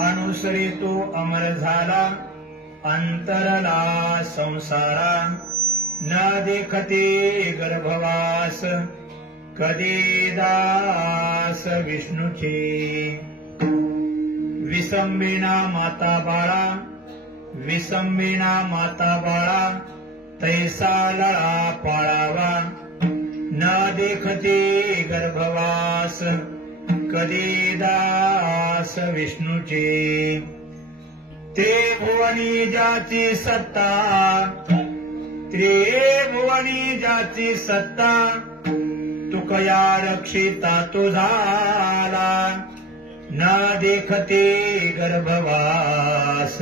अनुसरितो अमर झाला अंतरला संसारा न देखते गर्भवास कधी दास विष्णूचे विसंबिना माता बाळा विसंबिना माता बाळा तैसा लळा पाळावा न देखते गर्भवास कधी दास विष्णूचे त्रिभुवनी ज्याची सत्ता त्रिभुवनी ज्याची सत्ता तुकया रक्षिता तो झाला न देखते गर्भवास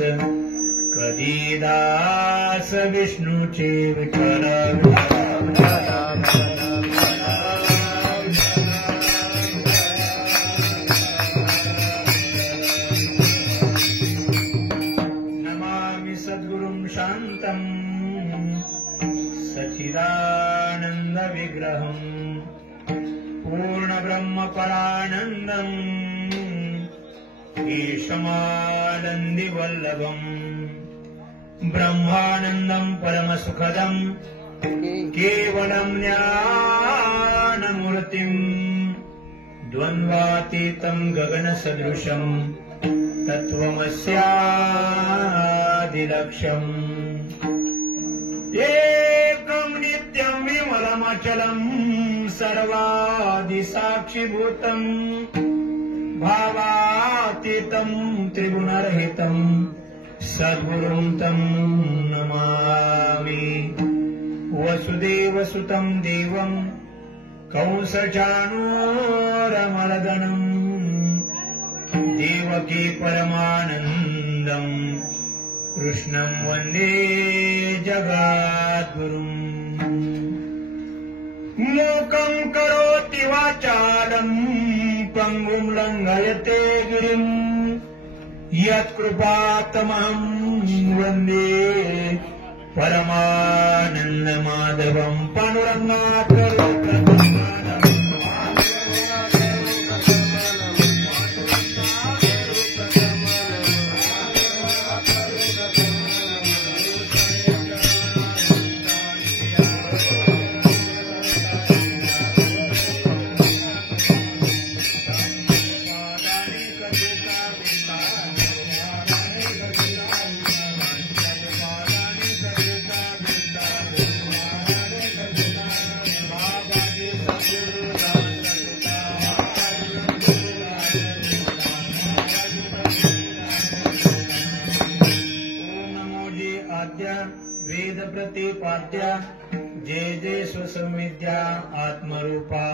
कधी दास विष्णूचे विठ्ठल नमामि सद्गुरुं शान्तं सच्चिदानन्द विग्रहं पूर्ण ब्रह्म परानन्दम् ईशमानन्दि वल्लभम् ब्रह्मानन्दं परमसुखदं केवलं ज्ञानमूर्तिं द्वन्द्वातीतं गगनसदृशं तत्त्वमस्यादिलक्ष्यम् एकं नित्यं विमलमचलं सर्वादिसाक्षिभूतं भावातीतं त्रिगुणरहितं सद्गुरुं तं नमामि वसुदेवसुतं देवं कंसचाणूरमर्दनं देवकी परमानन्दं कृष्णं वन्दे जगद्गुरुम् मूकं करोति वाचालं पङ्गुं लङ्घयते गिरिं यत्कृपातमहं वन्दे परमानन्दमाधवं पाण्डुरङ्गाकरोत् वेद प्रतिपाद्य जय जय स्वसंविद्या आत्मरूपा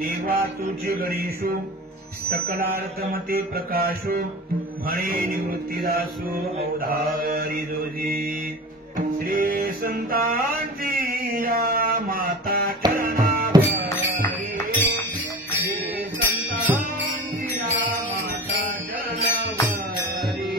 देवा तुझी गणेशु सकलार्थमते प्रकाशु म्हणे निवृत्तीदासु अवधारी जोजी श्री संतांची या माता चरणावरी श्री संतांची या माता चरणावरी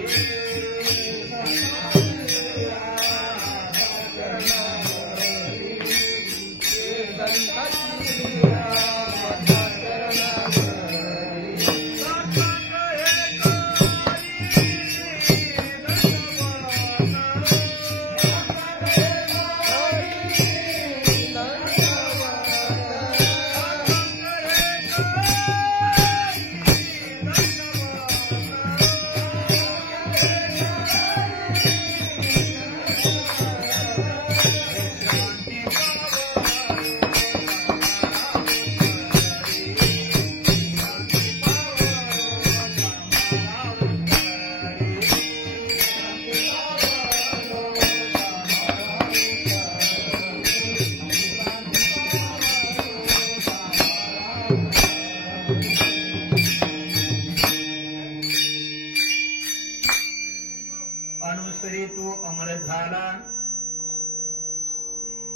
अनुसरी तू अमर झाला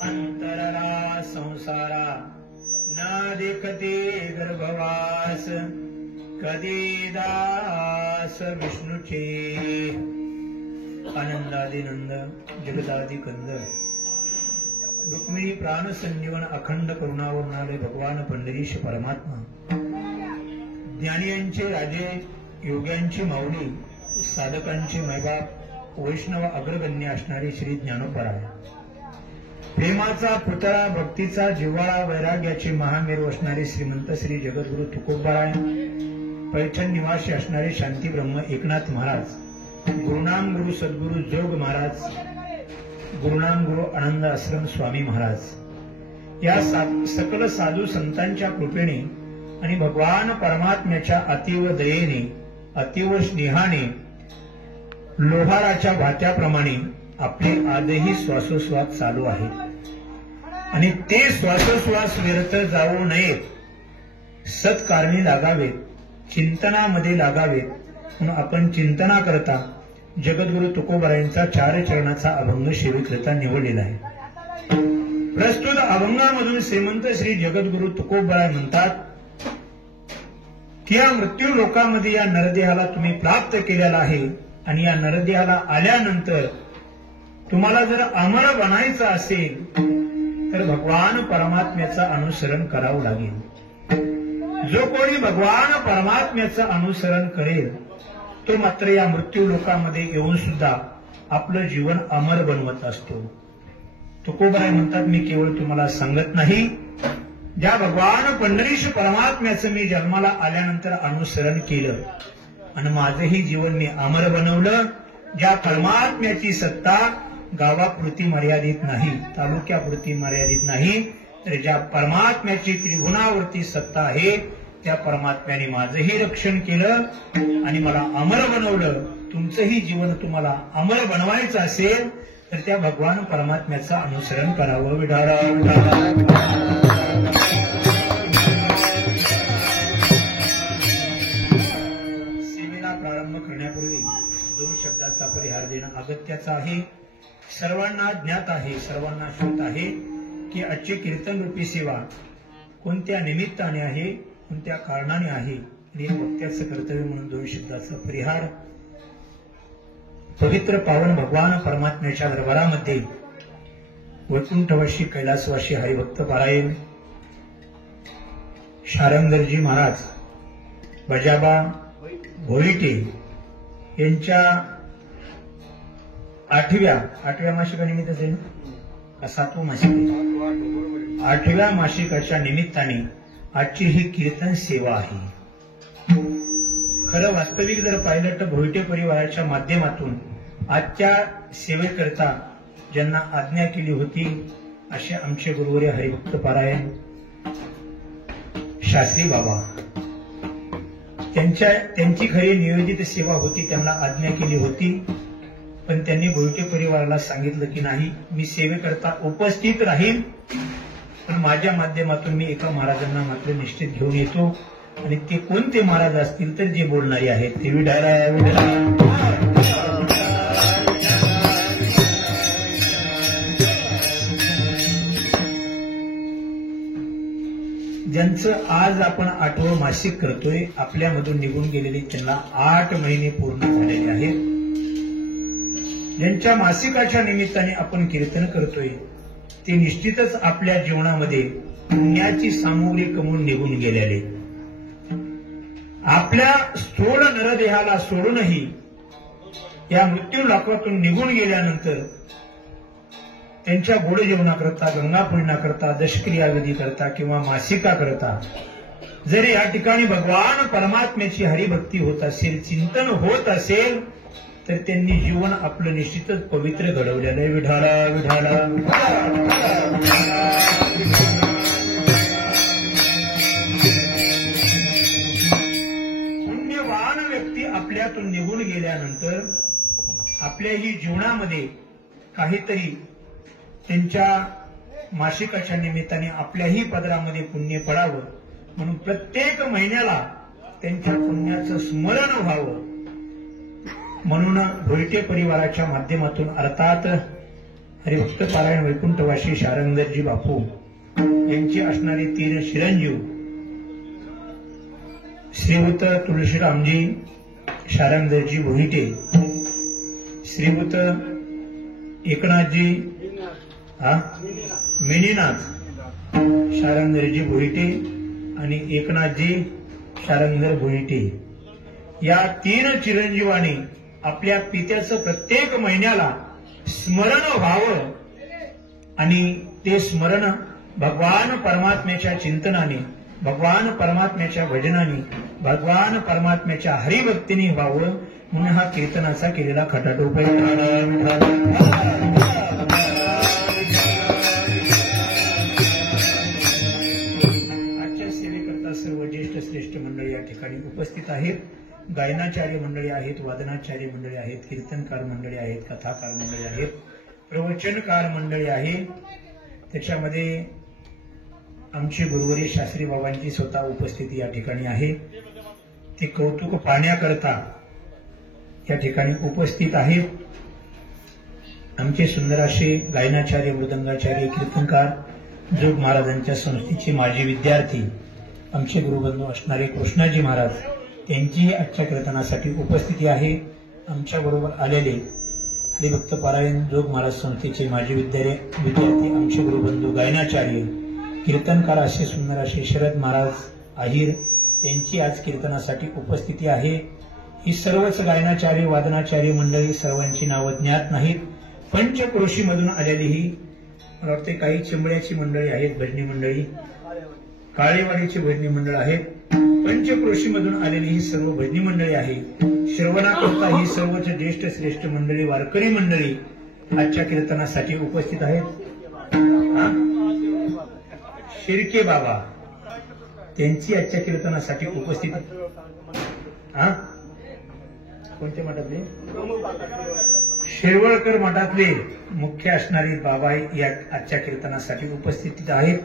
अंतरला संसारा न देखते गर्भवास कधी दास विष्णूचे आनंदादिनंद जगदादिकंद रुक्मिणी प्राण संजीवन अखंड करुणावरणाले भगवान पंढरीश परमात्मा ज्ञानियांचे राजे योग्यांची माऊली, साधकांची मैबाप, वैष्णव अग्रगण्य असणारी श्री ज्ञानोपराय, प्रेमाचा पुतळा, भक्तीचा जिव्हाळा, वैराग्याची महामेरू असणारे श्रीमंत श्री जगद्गुरु तुकोबाराय, पैठण निवासी असणारे शांती ब्रह्म एकनाथ महाराज, गुरुनाम गुरु सद्गुरु जोग महाराज, गुरुनाम गुरु आनंद आश्रम स्वामी महाराज, या सकल साधू संतांच्या कृपेने आणि भगवान परमात्म्याच्या अतीव दयेने, अतीव स्नेहाने, लोहाराच्या भात्याप्रमाणे आपले आजही श्वासोश्वास चालू आहेत आणि ते श्वासोश्वास व्यर्थ जाऊ नयेत, सत्कारणी लागावेत, चिंतनामध्ये लागावेत म्हणून आपण चिंतना करता जगद्गुरु तुकोबारायांचा 4 चरणाचा अभंग सेवेकरिता निवडलेला आहे. प्रस्तुत अभंगामधून श्रीमंत श्री जगद्गुरु तुकोबाराय म्हणतात की या मृत्यू लोकामध्ये या नरदेहाला तुम्ही प्राप्त केलेला आहे आणि या नरदेहाला आल्यानंतर तुम्हाला जर अमर बनायचं असेल तर भगवान परमात्म्याचं अनुसरण करावं लागेल. जो कोणी भगवान परमात्म्याचं अनुसरण करेल तो मात्र या मृत्यू लोकामध्ये येऊन सुद्धा आपलं जीवन अमर बनवत असतो. तुकोबाराय म्हणतात मी केवळ तुम्हाला सांगत नाही, ज्या भगवान पंढरीश परमात्म्याचं मी जन्माला आल्यानंतर अनुसरण केलं आणि माझंही जीवन मी अमर बनवलं, ज्या परमात्म्याची सत्ता गावापुरती मर्यादित नाही, तालुक्यापुरती मर्यादित नाही, तर ज्या परमात्म्याची त्रिगुणावरती सत्ता आहे त्या परमात्म्याने माझंही रक्षण केलं आणि मला अमर बनवलं. तुमचंही जीवन तुम्हाला अमर बनवायचं असेल तर त्या भगवान परमात्म्याचं अनुसरण करावं. विठाला सेवेला प्रारंभ करण्यापूर्वी 2 शब्दाचा परिहार देणं अगत्याचं आहे. सर्वांना ज्ञात आहे, सर्वांना श्रुत आहे की आजची कीर्तन रूपी सेवा कोणत्या निमित्ताने आहे, कोणत्या कारणाने आहे आणि हे वक्त्याचं कर्तव्य म्हणून 2 शब्दाचा परिहार. पवित्र पावन भगवान परमात्म्याच्या दरबारामध्ये वैकुंठवासी कैलासवासी हरिभक्त पारायण शारंगधरजी महाराज बजाबा भोईटे यांच्या 8व्या मासिकानिमित्तच आहे का 7वं मासिक, 8व्या मासिकाच्या निमित्ताने आजची ही कीर्तन सेवा आहे. खरं वास्तविक जर पाहिलं तर भोईटे परिवाराच्या माध्यमातून आजच्या सेवेकरता ज्यांना आज्ञा केली होती असे आमचे गुरुवर्य हरिभक्त पारायण शास्त्री बाबा, त्यांची खरी नियोजित सेवा होती, त्यांना आज्ञा केली होती. पण त्यांनी भोईटे परिवाराला सांगितलं की नाही, मी सेवेकरता उपस्थित राहील पण माझ्या माध्यमातून मी एका महाराजांना मात्र निश्चित घेऊन येतो आणि ते कोणते महाराज असतील तर जे बोलणारे आहेत ते ज्यांचं आज आपण 8वं मासिक करतोय, आपल्यामधून निघून गेलेले त्यांना 8 महिने पूर्ण झालेले आहेत. ज्यांच्या मासिकाच्या निमित्ताने आपण कीर्तन करतोय ते निश्चितच आपल्या जीवनामध्ये पुण्याची सामुग्री कमवून निघून गेलेले. आपल्या स्थूल नरदेहाला सोडूनही या मृत्यू लोकातून निघून गेल्यानंतर त्यांच्या गोड जेवणाकरता, गंगापूजनाकरता, दशक्रियाविधी करता किंवा मासिका करता जरी या ठिकाणी भगवान परमात्म्याची हरिभक्ती होत असेल, चिंतन होत असेल तर त्यांनी जीवन आपलं निश्चितच पवित्र घडवलेलं आहे. विठाला विठाला पुण्यवान व्यक्ती आपल्यातून निघून गेल्यानंतर आपल्याही जीवनामध्ये काहीतरी त्यांच्या मासिकाच्या निमित्ताने आपल्याही पदरामध्ये पुण्य पडावं म्हणून प्रत्येक महिन्याला त्यांच्या पुण्याचं स्मरण व्हावं म्हणून भोईटे परिवाराच्या माध्यमातून अर्थात हरिभक्त पारायण वैकुंठवासी शारंगधरजी बापू यांची असणारी 3 चिरंजीव श्रीयुत तुळशीरामजी शारंगधरजी भोईटे, श्रीयुत एकनाथजी मिनीनाथ शारंगधरजी भोईटे आणि एकनाथजी शारंगधर भोईटे या 3 चिरंजीवांनी आपल्या पित्याचं प्रत्येक महिन्याला स्मरण व्हावं आणि ते स्मरण भगवान परमात्म्याच्या चिंतनाने, भगवान परमात्म्याच्या भजनाने, भगवान परमात्म्याच्या हरिभक्तीने व्हावं म्हणून हा कीर्तनाचा केलेला खटाटोप सर्व ज्येष्ठ श्रेष्ठ मंडळी या ठिकाणी उपस्थित आहेत. गायनाचार्य मंडळी आहेत, वादनाचार्य मंडळी आहेत, कीर्तनकार मंडळी आहेत, कथाकार मंडळी आहेत, प्रवचनकार मंडळी आहे. त्याच्यामध्ये आमचे गुरुवरी शास्त्री बाबांची स्वतः उपस्थिती या ठिकाणी आहे. ते कौतुक पाहण्याकरता या ठिकाणी उपस्थित आहेत. आमचे सुंदर असे गायनाचार्य, मृदंगाचार्य, कीर्तनकार, जोग महाराजांच्या संस्थेचे माजी विद्यार्थी आमचे गुरुबंधू असणारे कृष्णाजी महाराज त्यांची आजच्या कीर्तनासाठी उपस्थिती आहे. आमच्या बरोबर आलेले हरिभक्त पारायण जोग महाराज संस्थेचे माजी विद्यार्थी आमचे गुरुबंधू गायनाचार्य, कीर्तनकार असे सुंदर असे शरद महाराज आहिर त्यांची आज कीर्तनासाठी उपस्थिती आहे. ही सर्वच गायनाचार्य, वादनाचार्य मंडळी सर्वांची नावं ज्ञात नाहीत. पंचक्रोशीमधून आलेली ही मला वाटते काही चिंबळ्याची मंडळी आहेत, भजनी मंडळी, काळेवाडीचे भजनी मंडळ आहेत. पंचक्रोशीमधून आलेली ही सर्व भजनी मंडळी आहे. श्रवणाकरता ही सर्वच ज्येष्ठ श्रेष्ठ मंडळी, वारकरी मंडळी आजच्या कीर्तनासाठी उपस्थित आहेत. शिर्के बाबा त्यांची आजच्या कीर्तनासाठी उपस्थित. कोणत्या मठातले? शिरवळकर मठातले मुख्य असणारे बाबा या आजच्या कीर्तनासाठी उपस्थित आहेत.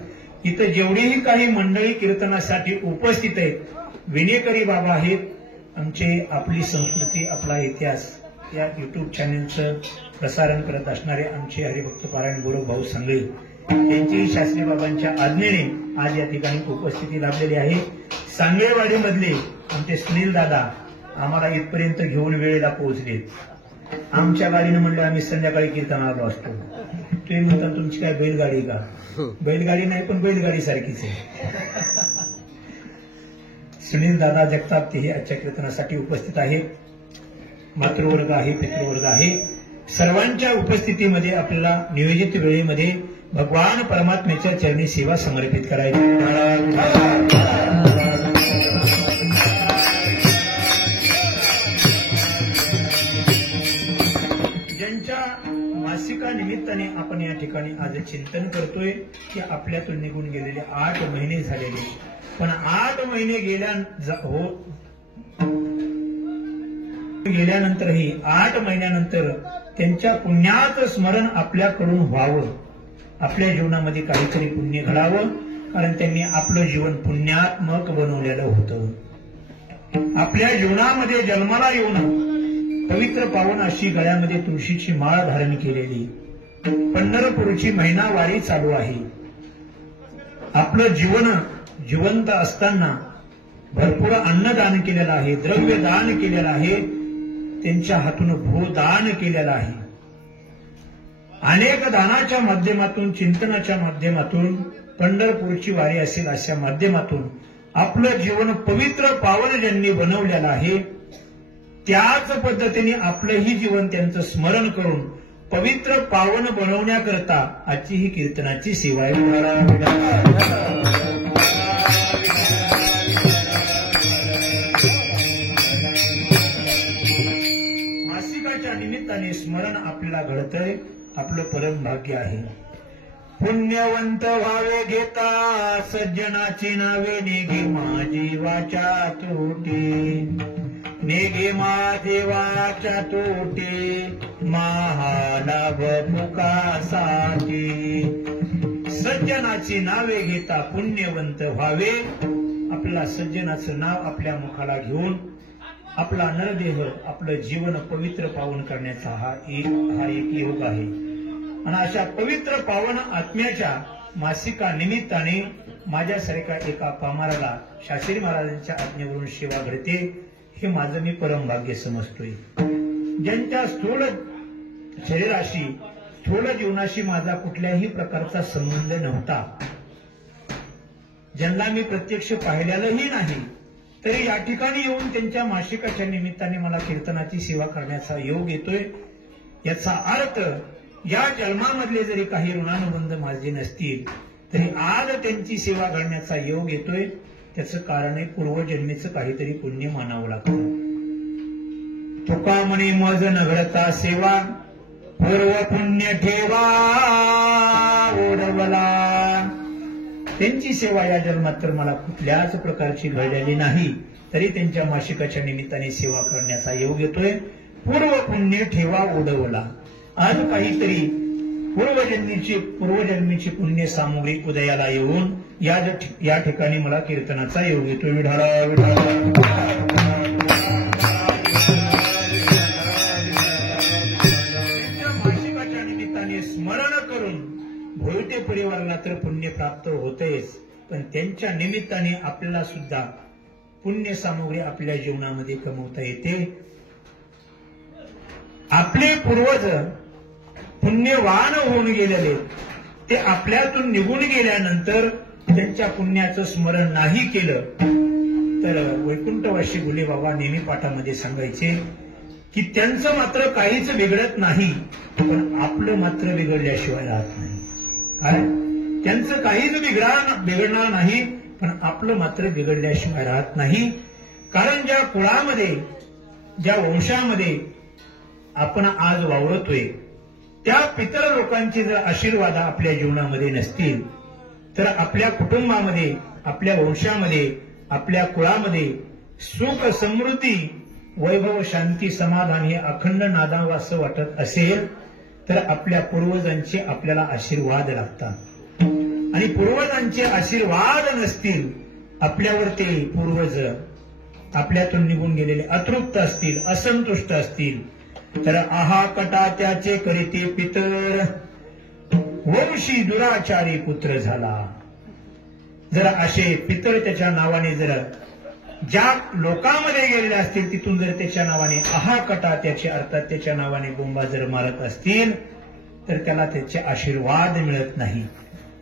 इथं जेवढीही काही मंडळी कीर्तनासाठी उपस्थित आहेत, विनेकरी बाबा आहेत. आमचे आपली संस्कृती, आपला इतिहास या युट्यूब चॅनलचं प्रसारण करत असणारे आमचे हरिभक्त पारायण गुरु भाऊ सांगळे त्यांची शास्त्री बाबांच्या आज्ञेने आज या ठिकाणी उपस्थिती लाभलेली आहे. सांगळेवाडीमधले आमचे सुनील दादा आम्हाला इथपर्यंत घेऊन वेळेला पोहोचले. आमच्या गाडीनं म्हणलं आम्ही संध्याकाळी कीर्तनाला असतो. तुम्ही म्हणता तुमची काय बैलगाडी का? बैलगाडी नाही, पण बैलगाडी सारखीच आहे. सुनील दादा जगताप तेही आजच्या कीर्तनासाठी उपस्थित आहेत. मातृवर्ग आहे, पितृवर्ग आहे. सर्वांच्या उपस्थितीमध्ये आपल्याला नियोजित वेळेमध्ये भगवान परमात्म्याच्या चरणी सेवा समर्पित करायची. मासिका निमित्ताने आपण या ठिकाणी आज चिंतन करतोय की आपल्यातून निघून गेलेले 8 महिने झालेले, पण 8 महिने गेल्यानंतरही 8 महिन्यानंतर त्यांच्या पुण्याचं स्मरण आपल्याकडून व्हावं, आपल्या जीवनामध्ये काहीतरी पुण्य घडावं, कारण त्यांनी आपलं जीवन पुण्यात्मक बनवलेलं होतं. आपल्या जीवनामध्ये जन्माला येऊन पवित्र पावन अशी गळ्यामध्ये तुळशीची माळ धारण केलेली पंढरपूरची महिनावारी चालू आहे. आपलं जीवन जिवंत असताना भरपूर अन्नदान केलेलं आहे, द्रव्यदान केलेलं आहे, त्यांच्या हातून भूदान केलेलं आहे. अनेक दानाच्या माध्यमातून, चिंतनाच्या माध्यमातून, पंढरपूरची वारी असेल अशा माध्यमातून आपलं जीवन पवित्र पावन ज्यांनी बनवलेलं आहे, त्याच पद्धतीने आपलंही जीवन त्यांचं स्मरण करून पवित्र पावन बनवण्याकरता आजची ही कीर्तनाची सेवा आहे. मासिकाच्या निमित्ताने स्मरण आपल्याला घडतंय, आपलं परम भाग्य आहे. पुण्यवंत व्हावे घेता सज्जनाची नावे, नेघे माझी वाचा तोटे, नेघे माझे वाचा तोटे, महालाभ मुखासाठी. सज्जनाची नावे घेता पुण्यवंत व्हावे. आपला सज्जनाचं नाव आपल्या मुखाला घेऊन आपला नरदेह, आपलं जीवन पवित्र पावन करण्याचा हा एक योग आहे. आणि अशा पवित्र पावन आत्म्याच्या मासिका निमित्ताने माझ्यासारख्या एका पामाराला शास्त्री महाराजांच्या आज्ञेवरून सेवा घडते, हे माझं मी परम भाग्य समजतोय. ज्यांच्या स्थूल शरीराशी, स्थूल जीवनाशी माझा कुठल्याही प्रकारचा संबंध नव्हता, ज्यांना मी प्रत्यक्ष पाहिलेलंही नाही, तरी या ठिकाणी येऊन त्यांच्या मासिकाच्या निमित्ताने मला कीर्तनाची सेवा करण्याचा योग येतोय. याचा अर्थ या जन्मामधले जरी काही ऋणानुबंध माझे नसतील तरी आज त्यांची सेवा करण्याचा योग येतोय. त्याचं कारण आहे पूर्वजन्मीचं काहीतरी पुण्य मानावं लागतं. तुका म्हणे मज नघडता सेवा पूर्व पुण्य ठेवा ओढवला. त्यांची सेवा या जन्मात तर मला कुठल्याच प्रकारची घडलेली नाही, तरी त्यांच्या मासिकाच्या निमित्ताने सेवा करण्याचा योग येतोय. पूर्व पुण्य ठेवा ओढवला. आज काहीतरी पूर्वजन्मीची पुण्य सामुग्री उदयाला येऊन या ठिकाणी मला कीर्तनाचा योग येतोय. विठाला मासिकाच्या निमित्ताने स्मरण करून भोयटे परिवाराला तर पुण्य प्राप्त होतेच, पण त्यांच्या निमित्ताने आपल्याला सुद्धा पुण्य सामुग्री आपल्या जीवनामध्ये कमवता येते. आपले पूर्वज पुण्यवान होऊन गेलेले ते आपल्यातून निघून गेल्यानंतर त्यांच्या पुण्याचं स्मरण नाही केलं तर वैकुंठवासी गुले बाबा नेहमी पाठामध्ये सांगायचे की त्यांचं मात्र काहीच बिघडत नाही, पण आपलं मात्र बिघडल्याशिवाय राहत नाही. कारण त्यांचं काहीच बिघडणार नाही, पण आपलं मात्र बिघडल्याशिवाय राहत नाही. कारण ज्या कुळामध्ये ज्या वंशामध्ये आपण आज वावरतोय त्या पितर लोकांचे जर आशीर्वाद आपल्या जीवनामध्ये नसतील तर आपल्या कुटुंबामध्ये, आपल्या वंशामध्ये, आपल्या कुळामध्ये सुख, समृद्धी, वैभव, शांती, समाधान हे अखंड नादावं असं वाटत असेल तर आपल्या पूर्वजांचे आपल्याला आशीर्वाद लागतात. आणि पूर्वजांचे आशीर्वाद नसतील, आपल्यावर ते पूर्वज आपल्यातून निघून गेलेले अतृप्त असतील, असंतुष्ट असतील तर आहा कटा त्याचे करीते पितर वंशी दुराचारी पुत्र झाला. जर असे पितर त्याच्या नावाने जर ज्या लोकांमध्ये गेलेले असतील तिथून जर त्याच्या नावाने आहा कटा त्याचे अर्थात त्याच्या नावाने बोंबा जर मारत असतील तर त्याला त्याचे आशीर्वाद मिळत नाही.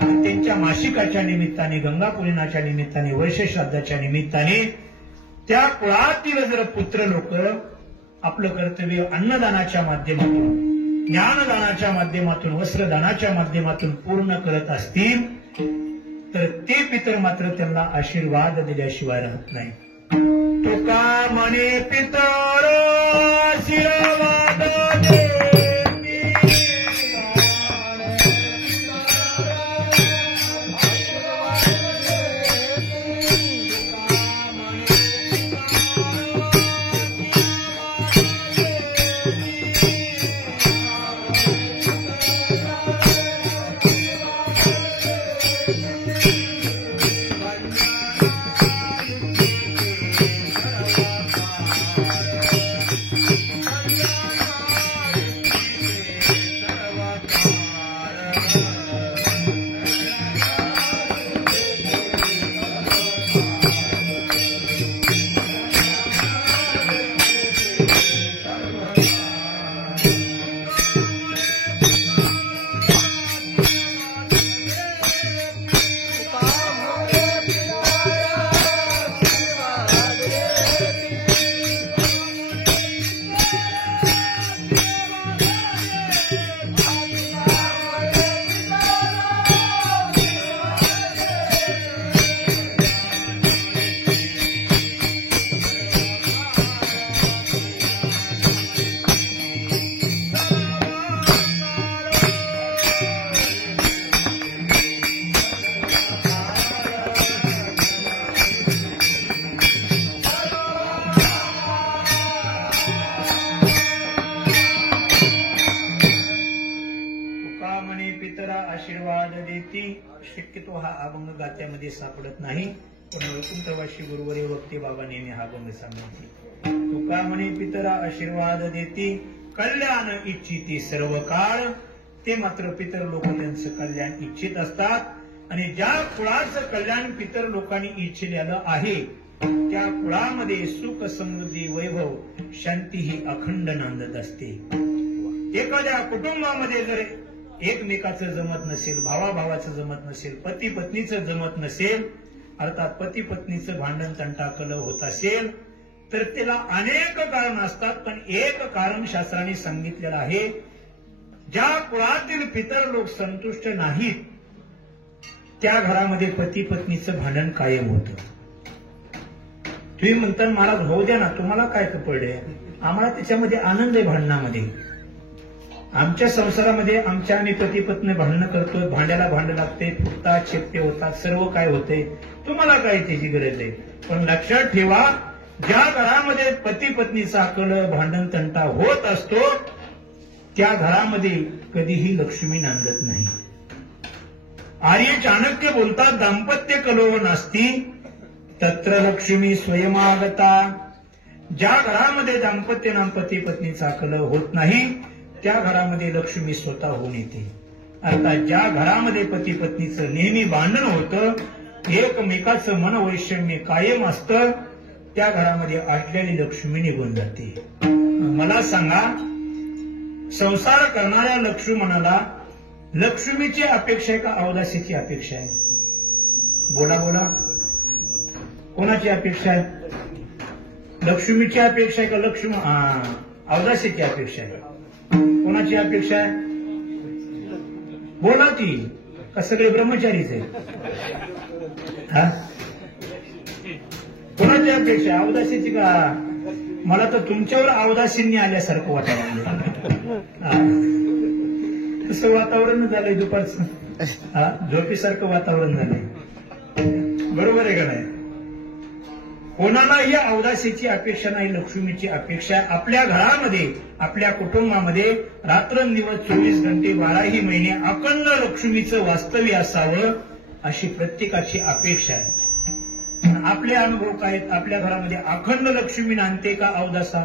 त्यांच्या मासिकाच्या निमित्ताने, गंगापूजनाच्या निमित्ताने, वर्षश्राद्धाच्या निमित्ताने त्या कुळातील जर पुत्र लोक आपलं कर्तव्य अन्नदानाच्या माध्यमातून, ज्ञानदानाच्या माध्यमातून, वस्त्रदानाच्या माध्यमातून पूर्ण करत असतील तर ते पितर मात्र त्यांना आशीर्वाद दिल्याशिवाय राहत नाही. तुका म्हणे पितर आशीर्वाद दे. आशीर्वाद देती. शक्यतो हा अभंग गात्यामध्ये सापडत नाही, पण वैकुंठवासी गुरुवरे वक्ते बाबा नेहमी हा अभंग सांगायचे. तुका म्हणे पितरा आशीर्वाद देती, कल्याण इच्छिती सर्व काळ. ते मात्र पितर लोक त्यांचं कल्याण इच्छित असतात, आणि ज्या कुळाचं कल्याण पितर लोकांनी इच्छिलेलं आहे त्या कुळामध्ये सुख, समृद्धी, वैभव, शांती ही अखंड नांदत असते. एखाद्या कुटुंबामध्ये जर एकमेकाचं जमत नसेल, भावाभावाचं जमत नसेल, पती पत्नीचं जमत नसेल, अर्थात पती पत्नीचं भांडण तंटा कलह होत असेल तर त्याला अनेक कारण असतात, पण एक कारण शास्त्राने सांगितलेलं आहे, ज्या कुळातील पितर लोक संतुष्ट नाहीत त्या घरामध्ये पती पत्नीचं भांडण कायम होतं. तुम्ही म्हणता महाराज होऊ द्या ना, तुम्हाला काय पडले, आम्हाला त्याच्यामध्ये आनंद आहे भांडणामध्ये. आमच्या संसारामध्ये आमच्या आम्ही पती पत्नी भांडणं करतोय, भांड्याला भांडण लागते, फुटतात, शेपटे होतात, सर्व काय होते, तुम्हाला काय त्याची गरज आहे. पण लक्षात ठेवा, ज्या घरामध्ये पती पत्नीचा कलह भांडण तंटा होत असतो त्या घरामध्ये कधीही लक्ष्मी नांदत नाही. आर्य चाणक्य बोलतात, दाम्पत्य कलह नास्ती तत्र लक्ष्मी स्वयमागता. ज्या घरामध्ये दाम्पत्य नाम पती पत्नीचा कलह होत नाही त्या घरामध्ये लक्ष्मी स्वतः होऊन येते. अर्थात ज्या घरामध्ये पती पत्नीचं नेहमी भांडण होतं, एकमेकाचं मनवैषम्य कायम असतं, त्या घरामध्ये असलेली लक्ष्मी निघून जाते. मला सांगा, संसार करणाऱ्या लक्ष्मणाला लक्ष्मीची अपेक्षा आहे का अवदासीची अपेक्षा आहे? बोला बोला, कोणाची अपेक्षा आहे? लक्ष्मीची अपेक्षा आहे का अवदासीची अपेक्षा आहे? कोणाची अपेक्षा आहे? बोला ती, का सगळे ब्रह्मचारीच आहे? कोणाची अपेक्षा, अवदासीची का? मला तर तुमच्यावर अवदासींनी आल्यासारखं वाटायला तसं वातावरण झालंय दुपारचं, झोपीसारखं वातावरण झालंय. बरोबर आहे का नाही? कोणालाही अवदासीची अपेक्षा नाही, लक्ष्मीची अपेक्षा. आपल्या घरामध्ये आपल्या कुटुंबामध्ये रात्रंदिवस 24 घंटे 12ही महिने अखंड लक्ष्मीचं वास्तव्य असावं अशी प्रत्येकाची अपेक्षा आहे. आपले अनुभव काय आहेत? आपल्या घरामध्ये अखंड लक्ष्मी नांदते का अवदासा?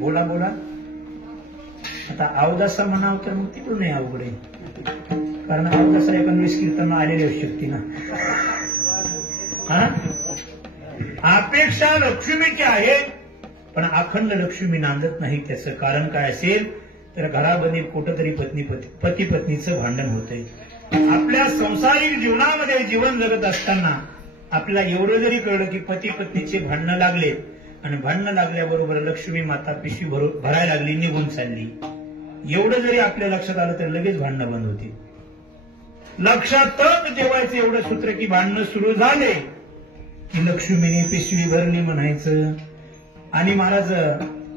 बोला बोला. आता अवदासा म्हणावं तर मग तिकडून नाही अवघड आहे, कारण अवदासा 19 कीर्तन आलेली असू शकते ना. अपेक्षा लक्ष्मीची आहे पण अखंड लक्ष्मी नांदत नाही. त्याचं कारण काय असेल तर घरामध्ये कुठंतरी पती पत्नीचं भांडण होतंय. आपल्या संसारिक जीवनामध्ये जीवन जगत असताना आपल्याला एवढं जरी कळलं की पती पत्नीचे भांडणं लागले आणि भांडणं लागल्याबरोबर लक्ष्मी माता पिशवी भरायला लागली, निघून चालली, एवढं जरी आपल्या लक्षात आलं तर लगेच भांडणं बंद होती. लक्षातच ठेवायचं एवढं सूत्र की भांडणं सुरू झाले की लक्ष्मीने पिशवी भरली म्हणायचं. आणि महाराज,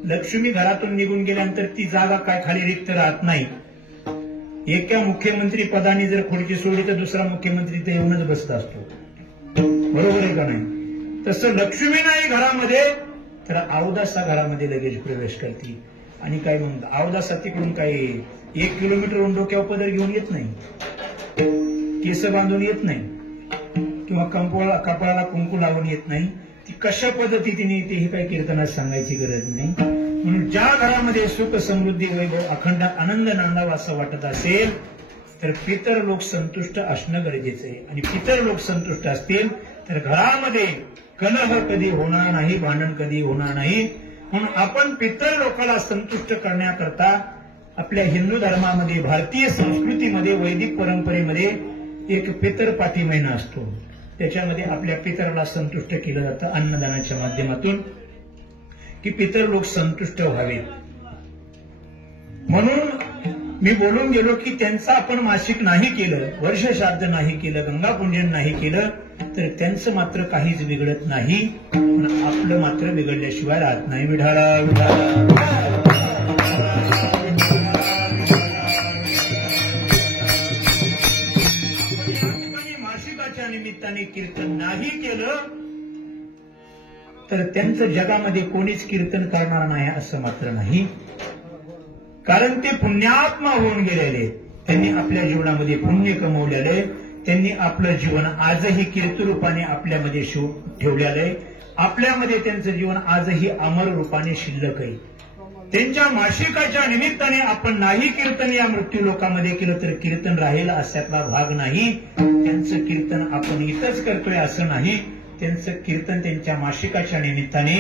लक्ष्मी घरातून निघून गेल्यानंतर ती जागा काय खाली रिक्त राहत नाही. एका मुख्यमंत्री पदाने जर खुर्ची सोडली तर दुसरा मुख्यमंत्री ते येऊनच बसत असतो. बरोबर आहे का नाही? तसं लक्ष्मी नाही घरामध्ये तर अवदासा घरामध्ये लगेच प्रवेश करते. आणि काय मग अवदासा तिकडून काही 1 किलोमीटर डोक्यावर पदर घेऊन येत नाही, केस बांधून येत नाही, किंवा कपाळाला कुंकू लावून येत नाही. ती कशा पद्धतीने येते हे काही कीर्तनात सांगायची गरज नाही. म्हणून ज्या घरामध्ये सुख समृद्धी वैभव अखंड आनंद नांदावा असं वाटत असेल तर पितर लोक संतुष्ट असणं गरजेचं आहे. आणि पितर लोक संतुष्ट असतील तर घरामध्ये कलह कधी होणार नाही, भांडण कधी होणार नाही. म्हणून आपण पितर लोकांना संतुष्ट करण्याकरता आपल्या हिंदू धर्मामध्ये, भारतीय संस्कृतीमध्ये, वैदिक परंपरेमध्ये एक पितर पाठी महिना असतो. त्याच्यामध्ये आपल्या पितराला संतुष्ट केलं जातं अन्नदानाच्या माध्यमातून की पितर लोक संतुष्ट व्हावेत. म्हणून मी बोलून गेलो की त्यांचं आपण मासिक नाही केलं, वर्ष श्राद्ध नाही केलं, गंगापूजन नाही केलं तर त्यांचं मात्र काहीच बिघडत नाही, पण आपलं मात्र बिघडल्याशिवाय राहत नाही. विढाळा विढाळा मासिकाच्या निमित्ताने कीर्तन नाही केलं तर त्यांचं जगामध्ये कोणीच कीर्तन करणार नाही असं मात्र नाही. कारण ते पुण्यात्मा होऊन गेलेले, त्यांनी आपल्या जीवनामध्ये पुण्य कमवलेले, त्यांनी आपलं जीवन आजही कीर्तरूपाने आपल्यामध्ये ठेवलेलं आहे. आपल्यामध्ये त्यांचं जीवन आजही अमर रूपाने शिल्लक आहे. त्यांच्या मासिकाच्या निमित्ताने आपण नाही कीर्तन या मृत्यू लोकांमध्ये केलं तर कीर्तन राहील अशातला भाग नाही. त्यांचं कीर्तन आपण इथंच करतोय असं नाही, त्यांचं कीर्तन त्यांच्या मासिकाच्या निमित्ताने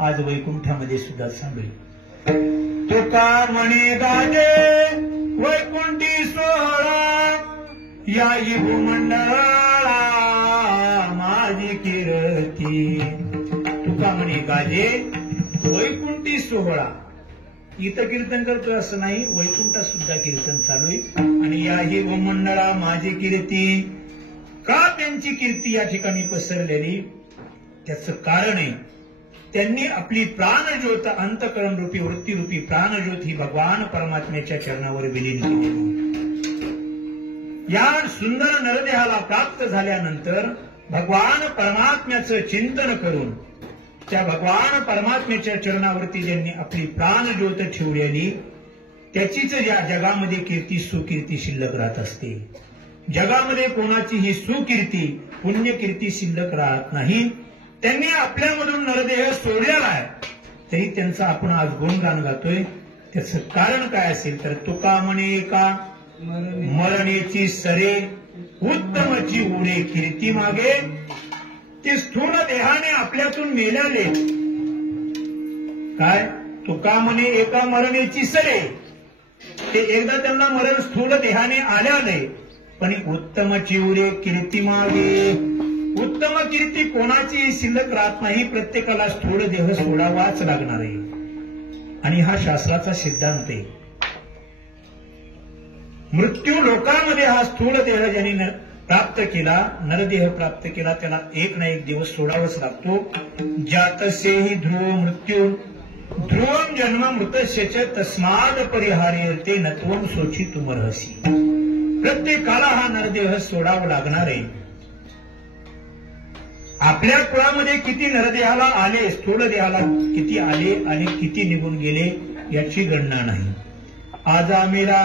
आज वैकुंठामध्ये सुद्धा चालू आहे. तुका म्हणे गाजे वैकुंठी सोहळा याही भूमंडळा माझी कीर्ती. तुका म्हणे गाजे वैकुंठी सोहळा. इथं कीर्तन करतोय असं नाही, वैकुंठात सुद्धा कीर्तन चालू आहे. आणि या ही मंडळा माझी कीर्ती. का त्यांची कीर्ती या ठिकाणी पसरलेली? त्याचं कारण आहे, त्यांनी आपली प्राणज्योत, अंतकरण रूपी वृत्ती रूपी प्राणज्योत ही भगवान परमात्म्याच्या चरणावर विलीन केली. या सुंदर नरदेहाला प्राप्त झाल्यानंतर भगवान परमात्म्याचं चिंतन करून त्या भगवान परमात्म्याच्या चरणावरती ज्यांनी आपली प्राणज्योत ठेवलेली, त्याचीच या जगामध्ये कीर्ती सुकीर्ती शिल्लक राहत असते. जगामध्ये कोणाची ही सुकीर्ती पुण्यकीर्ती शिल्लक राहत नाही. त्यांनी आपल्यामधून नरदेह सोडलेला आहे, तरी त्यांचा आपण आज गुणगान गातोय. त्याचं कारण काय असेल तर तुका म्हणे का मरणेची सरे उत्तमची उडे कीर्ती मागे. ते स्थूल देहाने आपल्यातून मेल्याले. काय तुका म्हणे एका मरणेची सरे, ते एकदा त्यांना मरण स्थूल देहाने आल्याने, पण उत्तम चिवरे कीर्ती मागे. उत्तम कीर्ती कोणाची शिल्लक राहत नाही. प्रत्येकाला स्थूल देह सोडावाच लागणार आहे. आणि हा शास्त्राचा सिद्धांत आहे. मृत्यू लोकांमध्ये हा स्थूल देह ज्यांनी प्राप्त केला, नरदेह प्राप्त केला, त्याला एक ना एक दिवस सोडावाच लागतो. जातसेही ध्रुव मृत्यू ध्रुवम जन्म मृतस्य तस्माद परिहार्यते नत्वम सोची तुमरहसी. प्रत्येकाला हा नरदेह सोडावा लागणार आहे. आपल्या कुळामध्ये किती नरदेहाला आले, स्थूल देहाला किती आले आणि किती निघून गेले याची गणना नाही. आजा मेरा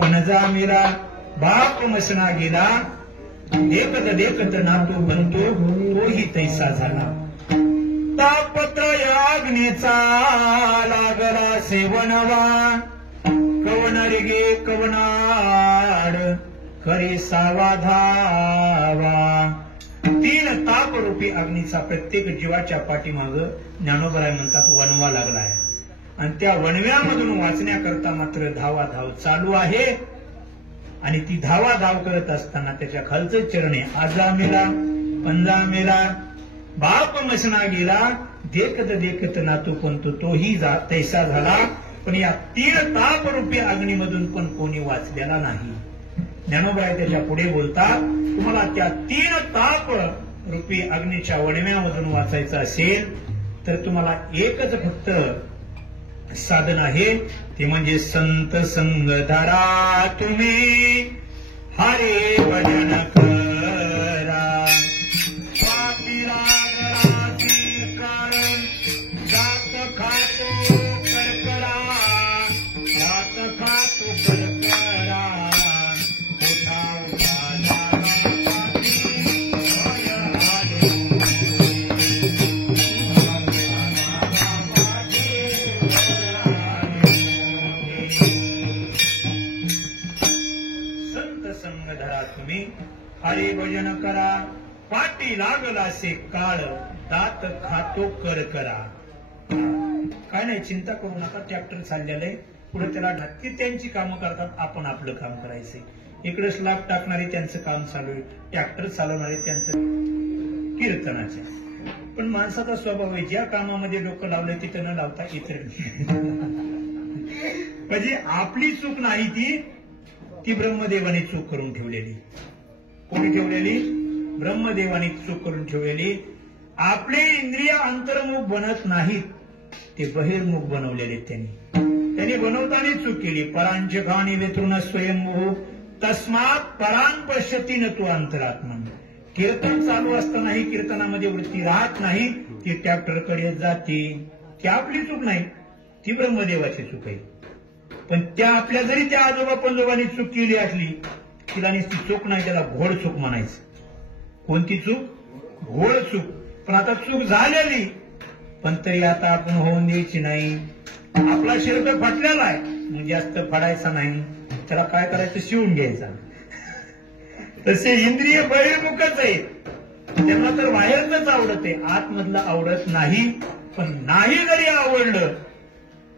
पणजा मेरा बाप मसना गेला, देखत देखत नातू बनतो तोही तैसा झाला. तापत्रयाग्नीचा लागला सेवनवा, कवन रिगे कवनाड करी सावा धावा. 3 तापरूपी अग्नीचा प्रत्येक जीवाच्या पाठीमाग ज्ञानोबराय म्हणतात वनवा लागलाय. आणि त्या वणव्यामधून वाचण्याकरता मात्र धावाधाव चालू आहे. आणि ती धावाधाव करत असताना त्याच्या खालचं चरण आहे, आजा मेला पंजा मेला बाप मसना गेला, देखत देखत नातू पंतो तोही तैसा झाला. पण या 3 तापरूपी अग्नीमधून पण कोणी वाचलेला नाही. ज्ञानोबाई त्याच्या पुढे बोलतात, तुम्हाला त्या 3 ताप रूपी अग्नीच्या वणव्यामधून वाचायचं असेल तर तुम्हाला एकच फक्त साधन आहे, ते म्हणजे संत संग धरा तुम्ही हरे भजन करा. पापीला घराची कारण जात खातो करकरा, जात खातो करकरा. उठा उठा तुम्ही हरे भजन करा. पाटी लागला से काळ दात खातो कर करा. काय नाही, चिंता करू नका. ट्रॅक्टर चाललेलं आहे, पुढे त्याला ढक्की त्यांची कामं करतात, आपण आपलं काम करायचंय. इकडे स्लॅब टाकणारे त्यांचं काम चालू आहे, ट्रॅक्टर चालवणारे त्यांचं कीर्तनाच्या. पण माणसाचा स्वभाव आहे, ज्या कामामध्ये डोकं लावलंय तिथं न लावता इतर. म्हणजे आपली चूक नाही, ती ब्रह्मदेवाने चूक करून ठेवलेली. कोणी ठेवलेली? ब्रह्मदेवाने चूक करून ठेवलेली. आपले इंद्रिय अंतर्मुख बनत नाहीत, ते बहिर्मुख बनवलेले त्यांनी बनवताना चूक केली. परांच खाणी वेतृण स्वयंभू तस्मात परान पश्यती न तू अंतरात्मन. कीर्तन चालू असतानाही कीर्तनामध्ये वृत्ती राहत नाही, ती ट्रॅक्टरकडे जाते. ती आपली चूक नाही, ती ब्रह्मदेवाची चूक आहे. पण त्या आपल्या जरी त्या आजोबा पंजोबांनी चूक केली असली, तिला ती चूक नाही, त्याला घोड चूक म्हणायचं. कोणती चूक? घोड चूक. पण आता चूक झालेली, पण तरी आता आपण होऊन द्यायची नाही. आपला शर्ट फाटलेला आहे, मग जास्त फाडायचा नाही, त्याला काय करायचं, शिवून घ्यायचा. तसे इंद्रिय बहिर्मुखच आहे, त्यांना तर बाहेरच आवडत आहे, आतमधलं आवडत नाही. पण नाही जरी आवडलं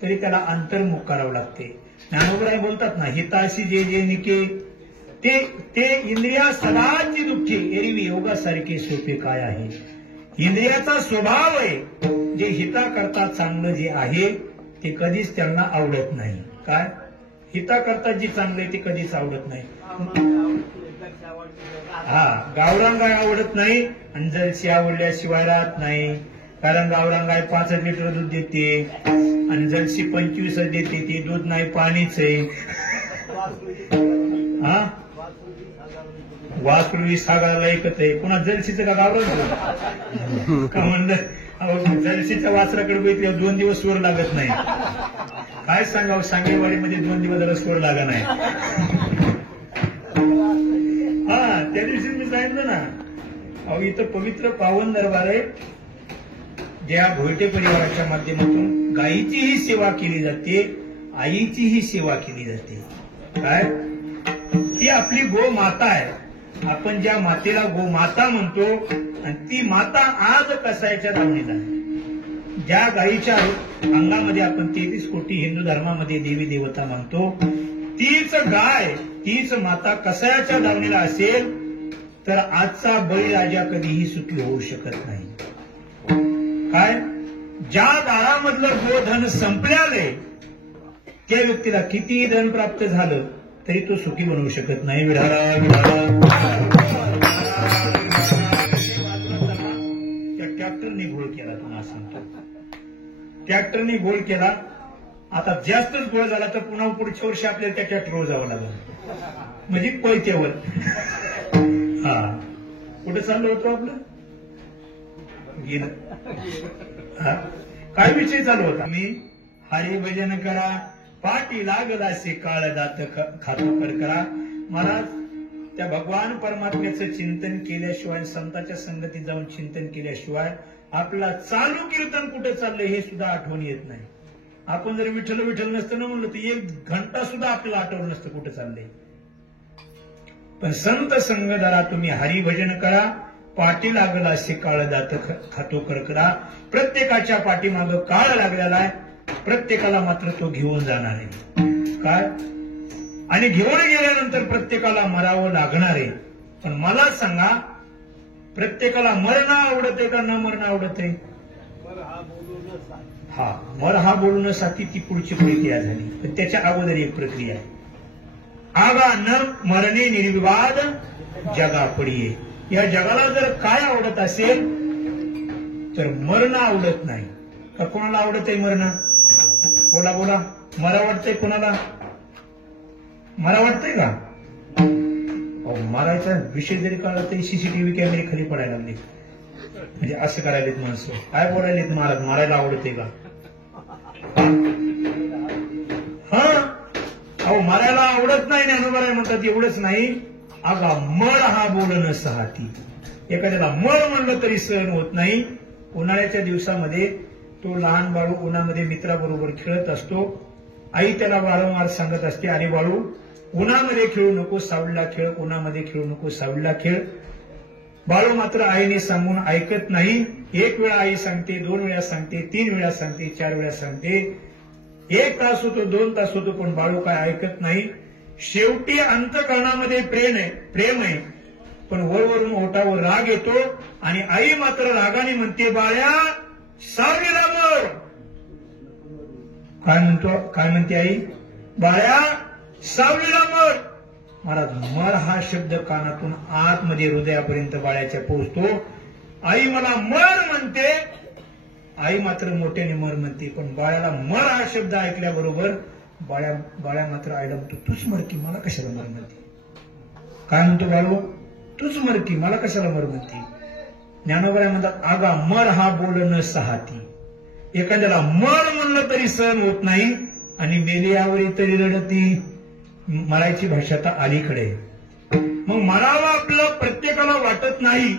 तरी त्याला अंतर्मुख करावं लागते. ज्ञानोबराय बोलतात ना, हिताशी जे जे निके ते इंद्रिया सदाची दुःखी एरवी योगासारखे सोपे काय आहे. इंद्रियाचा स्वभाव आहे जे हिता करता चांगलं जे आहे ते कधीच त्यांना आवडत नाही. काय हिता करता जे चांगलं आहे ते कधीच आवडत नाही. गावरान गाय आवडत नाही आणि जर्सी आवडल्याशिवाय राहत नाही. कारण गावरान गाय 5 लिटर दूध देते आणि जर्सी 25 देते. ते दूध नाही पाणीच आहे. वासरू 20,000 एकच आहे. पुन्हा जर्सीचं का गावरान का म्हणलं जर्सीच्या वासराकडे बघितलं 2 दिवस स्वर लागत नाही. काय सांगावं सांगेवाडीमध्ये 2 दिवस जरा स्वर लागा नाही. त्या दिवशी मी सांगितलं ना इथं पवित्र पावन दरबार आहे. ज्या भोयटे परिवाराच्या माध्यमातून गायीचीही सेवा केली जाते, आईचीही सेवा केली जाते. काय ती आपली गो माता आहे. आपण ज्या मातेला गो माता म्हणतो आणि ती माता आज कसायच्या दावणीला आहे. ज्या गायीच्या अंगामध्ये आपण 33 कोटी हिंदू धर्मामध्ये देवी देवता मानतो तीच गाय तीच माता कसायाच्या दावणीला असेल तर आजचा बळीराजा कधीही सुखी होऊ शकत नाही. काय ज्या दारामधलं गोधन संपल्याले त्या व्यक्तीला किती धन प्राप्त झालं तरी तो सुखी बनवू शकत नाही. विढारा त्या ट्रॅक्टरने घोळ केला. तुम्हाला सांगतो ट्रॅक्टरने घोळ केला. आता जास्तच घोळ झाला तर पुन्हा पुढच्या वर्षी आपल्याला त्या ट्रॅक्टरवर जावं लागलं म्हणजे पैत्यावर. कुठे चाललो होतो आपलं गेलं. काय विषय चालू होता. मी हरी भजन करा पाठी लागला से काळ दात खातोकर करा. मला त्या भगवान परमात्म्याचं चिंतन केल्याशिवाय संतांच्या संगतीत जाऊन चिंतन केल्याशिवाय आपला चालू कीर्तन कुठे चाललंय हे सुद्धा आठवण येत नाही. आपण जर विठ्ठल विठ्ठल नसतं ना म्हणलं तर 1 घंटा सुद्धा आपल्याला आठवण नसतं कुठे चाललंय. पण संत संगदारा तुम्ही हरिभजन करा पाठी लागला असे काळ दात खातोकर करा. प्रत्येकाच्या पाठीमागं काळ लागलेला आहे. प्रत्येकाला मात्र तो घेऊन जाणार आहे. काय आणि घेऊन गेल्यानंतर प्रत्येकाला मरावं लागणार आहे. पण मला सांगा प्रत्येकाला मरणं आवडत आहे का न मरणं आवडत आहे. मर हा बोलण्यासाठी ती पुढची प्रक्रिया झाली. पण त्याच्या अगोदर एक प्रक्रिया आहे. आगा न मरणे निर्विवाद जगा पडिये. या जगाला जर काय आवडत असेल तर मरण आवडत नाही. का कोणाला आवडत आहे मरण. बोला बोला मला वाटतंय कोणाला मला वाटतंय का. मरायचा विषय जरी कळला तरी सीसीटीव्ही कॅमेरे खाली पडायला लागले. म्हणजे असं करायलेत माणसं. काय बोलायलेत महाराज मारायला आवडते का. मारायला आवडत नाही ज्ञानोबा म्हणतात. एवढंच नाही आगा मर हा बोलणं सहाती. एखाद्याला मर म्हणलं तरी सहन होत नाही. उन्हाळ्याच्या दिवसामध्ये तो लहान बाळू उन्हामध्ये मित्राबरोबर खेळत असतो. आई त्याला वारंवार सांगत असते अरे बाळू उन्हामध्ये खेळू नको सावलीला खेळ. उन्हामध्ये खेळू नको सावलीला खेळ. बाळू मात्र आईने सांगून ऐकत नाही. 1 वेळा आई सांगते 2 वेळा सांगते 3 वेळा सांगते 4 वेळा सांगते. 1 तास होतो 2 तास होतो पण बाळू काय ऐकत नाही. शेवटी अंतःकरणामध्ये प्रेम आहे पण वरवरून ओठावर राग येतो आणि आई मात्र रागाने म्हणते बाळ्या सावलीला मर. काय म्हणते आई बाळ्या सावलीला मर. महाराज मर हा शब्द कानातून आतमध्ये हृदयापर्यंत बाळ्याच्या पोहोचतो. आई मला मर म्हणते. आई मात्र मोठ्याने मर म्हणते. पण बाळ्याला मर हा शब्द ऐकल्याबरोबर बाळ्या मात्र आईला म्हणतो तूच मर की मला कशाला मर म्हणते. काय म्हणतो बाळू तूच मर की मला कशाला मर म्हणते. ज्ञानोबा म्हणतात आगा मर हा बोलणं सहाती. एखाद्याला मर म्हणलं तरी सहन होत नाही आणि मेलियावर तरी रडती. मरायची भाषा तर अलीकडे. मग मरावं आपलं प्रत्येकाला वाटत नाही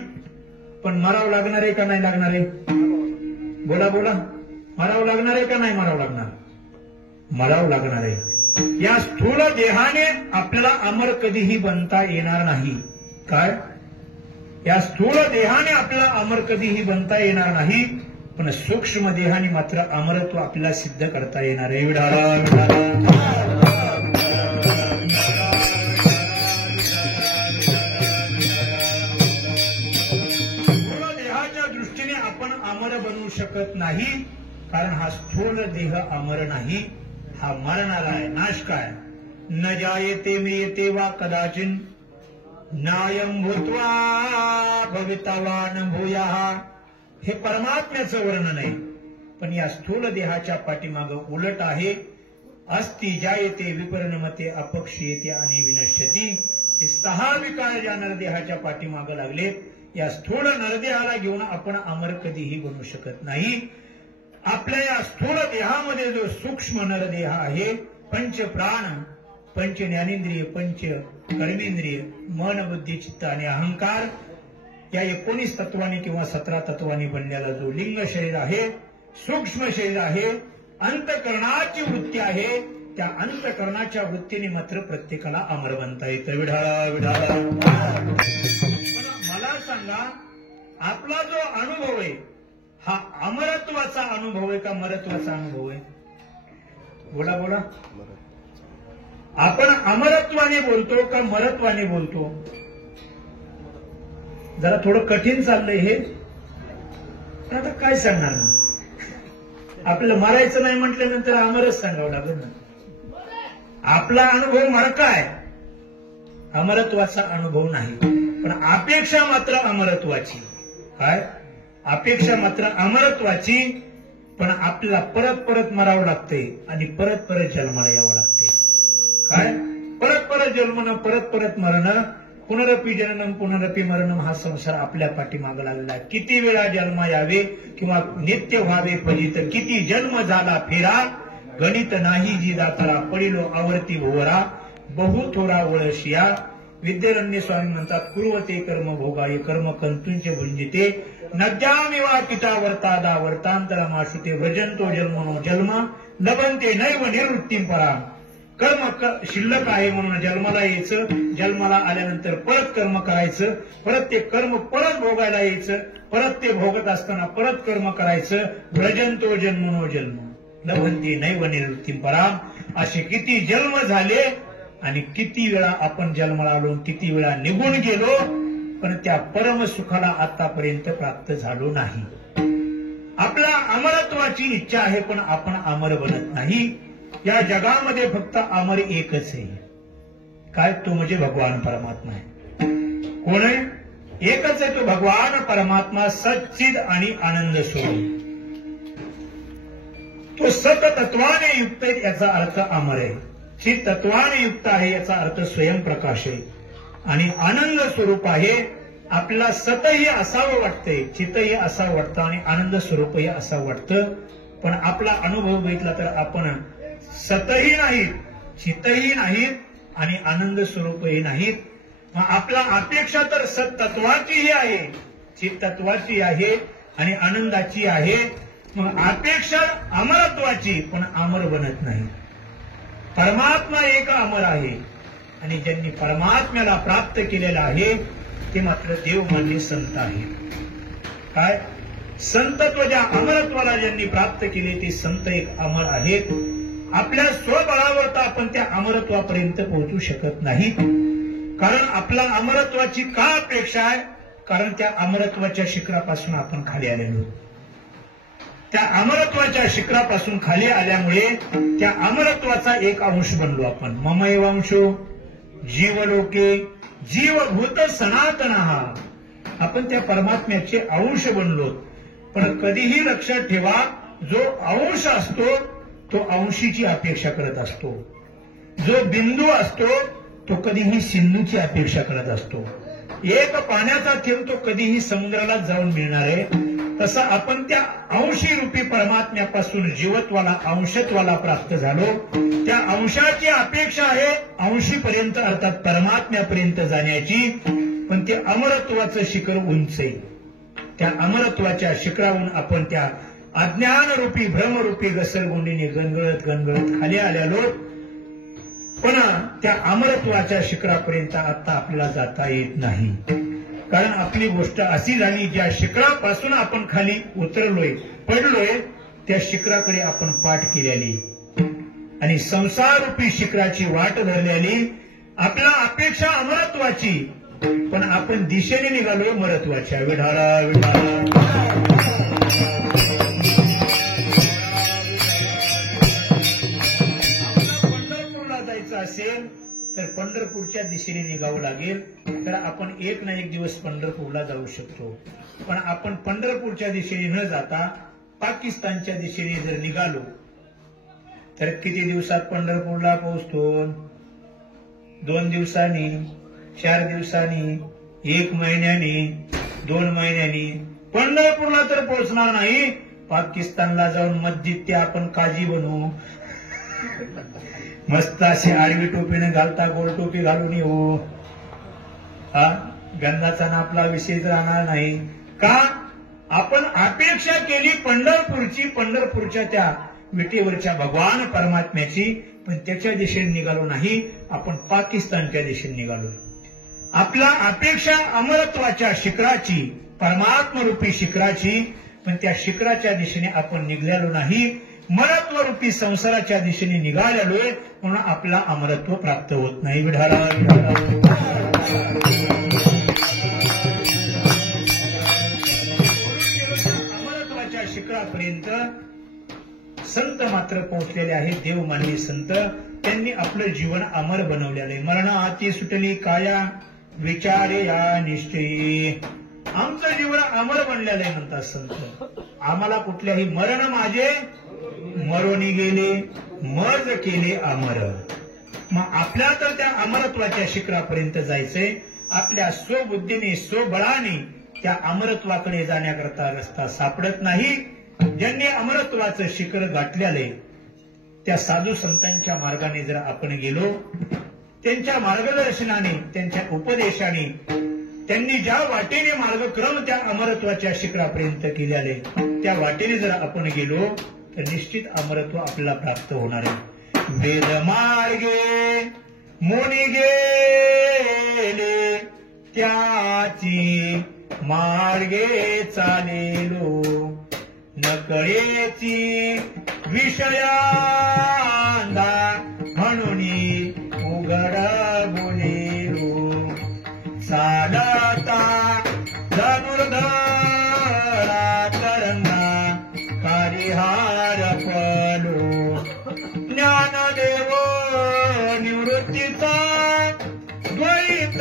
पण मरावं लागणार आहे का नाही लागणार आहे. बोला बोला मरावं लागणार आहे का नाही मरावं लागणार. मरावं लागणार आहे. या स्थूल देहाने आपल्याला अमर कधीही बनता येणार नाही. काय या स्थूल देहाने आपल्याला अमर कधीही बनता येणार नाही पण सूक्ष्म देहाने मात्र अमरत्व आपल्याला सिद्ध करता येणार आहे. विढाला विढाला शकत नाही, कारण हा स्थूल देह अमर नाही, हा मरणारा आहे, नाश काय. न जायते मेयते वा कदाचिन नायम भूत्वा भविता वा न भूयाः. हे परमात्म्याचं वर्णन आहे. पण या स्थूल देहाच्या पाठीमाग उलट आहे. अस्ति जायते विपरिणमते अपक्षीयते आणि विनश्यती. हे 6 विकार ज्या नरदेहाच्या पाठीमाग लागले. या स्थूल नरदेहाला घेऊन आपण अमर कधीही बनू शकत नाही. आपल्या या स्थूल देहामध्ये जो सूक्ष्म नरदेह आहे, पंच प्राण, पंच ज्ञानेंद्रिय, पंच कर्मेंद्रिय, मन, बुद्धी, चित्त आणि अहंकार या 19 तत्वांनी किंवा 17 तत्वांनी बनलेला जो लिंग शरीर आहे, सूक्ष्म शरीर आहे, अंतःकरणाची वृत्ती आहे, त्या अंतःकरणाच्या वृत्तीने मात्र प्रत्येकाला अमर बनता येतं. विढाळा विढाळा. मला सांगा, आपला जो अनुभव आहे हा अमरत्वाचा अनुभव आहे का मरत्वाचा अनुभव आहे? बोला बोला. आपण अमरत्वाने बोलतो का मरत्वाने बोलतो? जरा थोडं कठीण चाललंय हे. पण आता काय सांगणार ना, आपल्याला मरायचं नाही म्हटल्यानंतर अमरच सांगावं लागेल ना. आपला अनुभव मरका आहे, अमरत्वाचा अनुभव नाही. पण अपेक्षा मात्र अमरत्वाची. काय अपेक्षा मात्र अमरत्वाची. पण आपल्याला परत परत मरावं लागतंय आणि परत परत जन्माला यावं लागतंय. काय परत परत जन्मणं, परत परत मरणं, पुनरपी जननम पुनरपी मरणम हा संसार आपल्या पाठीमाग लागला. किती वेळा जन्म यावे किंवा नित्य व्हावे फलित, किती जन्म झाला फेरा, गणित नाही जी दातारा, पडिलो आवर्ती भोवरा, बहु थोडा वळशिया. विद्यारण्य स्वामी म्हणतात, पूर्वते कर्म भोगाळे कर्म कंतुंचे भुंजिते, नद्यामिवा पिता वर्तादा वर्तांतरा माशुते, व्रजंतो जन्मनो जन्म लबंते नैव निवृत्तीं परा. कर्म शिल्लक आहे म्हणून जन्माला यायचं, जन्माला आल्यानंतर परत कर्म करायचं, परत ते कर्म परत भोगायला यायचं, परत ते भोगत असताना परत कर्म करायचं. व्रजंतो जन्मनो जन्म लभंते नैव निवृत्तीं पराम. असे किती जन्म झाले आणि किती वेळा आपण जन्माला आलो, किती वेळा निघून गेलो, पण त्या परम सुखाला आतापर्यंत प्राप्त झालो नाही. आपला अमरत्वाची इच्छा आहे, पण आपण अमर बनत नाही. या जगामध्ये फक्त अमर एकच आहे. काय? तो म्हणजे भगवान परमात्मा आहे. कोण आहे? एकच आहे, तो भगवान परमात्मा, सच्चिद आणि आनंद स्वरूप. तो सततत्वाने युक्त आहे याचा अर्थ अमर आहे. चित तत्वाने युक्त आहे याचा अर्थ स्वयंप्रकाश आहे. आणि आनंद स्वरूप आहे. आपल्याला सतही असावं वाटतंय, चितही असावं वाटतं आणि आनंद स्वरूपही असावं वाटतं. पण आपला अनुभव घेतला तर आपण सतही नाहीत, चितही नाहीत आणि आनंद स्वरूपही नाहीत. मग आपला अपेक्षा तर सत्तत्वाचीही आहे, चित्तत्वाची आहे आणि आनंदाची आहे. मग अपेक्षा अमरत्वाची, पण अमर बनत नाही. परमात्मा एक अमर आहे आणि ज्यांनी परमात्म्याला प्राप्त केलेला आहे ते मात्र देव म्हणजे संत आहे. काय? संतत्व ज्या अमरत्वाला ज्यांनी प्राप्त केले ते संत एक अमर आहेत. आपल्या स्वबळावर तर आपण त्या अमरत्वापर्यंत पोहोचू शकत नाही. कारण आपला अमरत्वाची का अपेक्षा आहे? कारण त्या अमरत्वाच्या शिखरापासून आपण खाली आलेलो. त्या अमरत्वाच्या शिखरापासून खाली आल्यामुळे त्या अमरत्वाचा एक अंश बनलो आपण. ममैव अंशो जीवलोके जीवभूत सनातन. आपण त्या परमात्म्याचे अंश बनलो. पण कधीही लक्षात ठेवा, जो अंश असतो तो अंशीची अपेक्षा करत असतो. जो बिंदू असतो तो कधीही सिंधूची अपेक्षा करत असतो. एक पाण्याचा थेंब तो कधीही समुद्राला जाऊन मिळणार आहे. तसं आपण त्या अंशी रूपी परमात्म्यापासून जीवत्वाला अंशत्वाला प्राप्त झालो. त्या अंशाची अपेक्षा आहे अंशीपर्यंत अर्थात परमात्म्यापर्यंत जाण्याची. पण ते अमरत्वाचं शिखर उंच आहे. त्या अमरत्वाच्या शिखरावरून आपण त्या अज्ञानरूपी भ्रमरूपी घसरगुंडीने गणगळत गणगळत खाली आलेलो. पण त्या अमरत्वाच्या शिखरापर्यंत आता आपल्याला जाता येत नाही. कारण आपली गोष्ट अशी झाली, ज्या शिखरापासून आपण खाली उतरलोय, पडलोय, त्या शिखराकडे आपण पाठ केलेली आणि संसाररूपी शिखराची वाट धरलेली. आपल्या अपेक्षा अमरत्वाची, पण आपण दिशेने निघालोय मरत्वाच्या. विढाळा विढाळा. असेल तर पंढरपूरच्या दिशेने निघावं लागेल. तर आपण एक ना एक दिवस पंढरपूरला जाऊ शकतो. पण आपण पंढरपूरच्या दिशेने न जाता पाकिस्तानच्या दिशेने जर निघालो तर किती दिवसात पंढरपूरला पोहोचतो? 2 दिवसांनी, 4 दिवसांनी, 1 महिन्यानी, 2 महिन्यानी. पंढरपूरला तर पोहोचणार नाही. पाकिस्तानला जाऊन मस्जिद ते आपण काजी बनवू. मस्त अशी आडवी टोपीने घालता गोल टोपी घालून येऊ. गंधाचा ना आपला विषयच राहणार नाही. का? आपण अपेक्षा केली पंढरपूरची, पंढरपूरच्या त्या विटेवरच्या भगवान परमात्म्याची, पण त्याच्या दिशेने निघालो नाही. आपण पाकिस्तानच्या दिशेने निघालो. आपला अपेक्षा अमरत्वाच्या शिखराची, परमात्मरूपी शिखराची, पण त्या शिखराच्या दिशेने आपण निघालेलो नाही. मरत्वरूपी संसाराच्या दिशेने निघालेलोय, म्हणून आपला अमरत्व प्राप्त होत नाही. विढाला अमरत्वाच्या शिखरापर्यंत संत मात्र पोहोचलेले आहेत. देवमानवी संत, त्यांनी आपलं जीवन अमर बनवलेलं आहे. मरण आती सुटली काया, विचारे या निश्चयी. आमचं जीवन अमर बनलेलं आहे म्हणतात संत. आम्हाला कुठल्याही मरण माझे मरोनी गेले, मज केले अमर. मग आपल्या तर त्या अमरत्वाच्या शिखरापर्यंत जायचंय. आपल्या स्वबुद्धीने, स्वबळाने त्या अमरत्वाकडे जाण्याकरता रस्ता सापडत नाही. ज्यांनी अमरत्वाचं शिखर गाठलेलंय त्या साधू संतांच्या मार्गाने जर आपण गेलो, त्यांच्या मार्गदर्शनाने, त्यांच्या उपदेशाने, त्यांनी ज्या वाटेने मार्गक्रम त्या अमरत्वाच्या शिखरापर्यंत केलेले, त्या वाटेने जर आपण गेलो तर निश्चित अमरत्व आपल्याला प्राप्त होणार आहे. वेद मार्गे मुनी गेले, त्याची मार्गे चालेलो, नकळेची विषयांदा म्हणून उघड बोलेलो, चालता धनुर्धरा तरंगा कारिहार पलो, ज्ञानदेव निवृत्तीचा द्वैत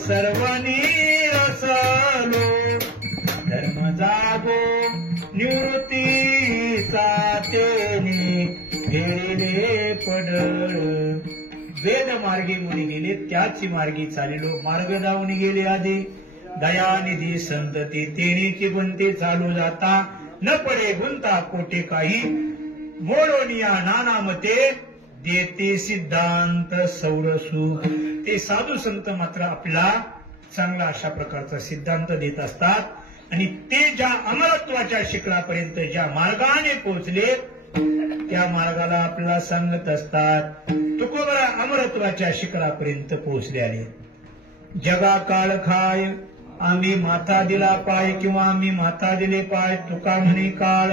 सर्वनी रसलो, धर्म जागो निवृत्तीचा तेने फेरिले पडळ. वेद मार्गे मुनी गेले, त्याची मार्गी चालिलो. मार्ग जाऊन गेले आधी दयानिधी संतती, तेनेची गुंते चालू जाता, न पडे गुंता कोटे काही, मोडोनिया नाना मते देते सिद्धांत सौरसू. ते साधू संत मात्र आपला चांगला अशा प्रकारचा सिद्धांत देत असतात. आणि ते ज्या अमरत्वाच्या शिखरापर्यंत ज्या मार्गाने पोहोचले त्या मार्गाला आपल्याला सांगत असतात. तुकोबरा अमरत्वाच्या शिखरापर्यंत पोहोचले आहे. जगा काळ खाय आम्ही माथा दिला पाय, किंवा आम्ही माथा दिले पाय, तुका म्हणे काळ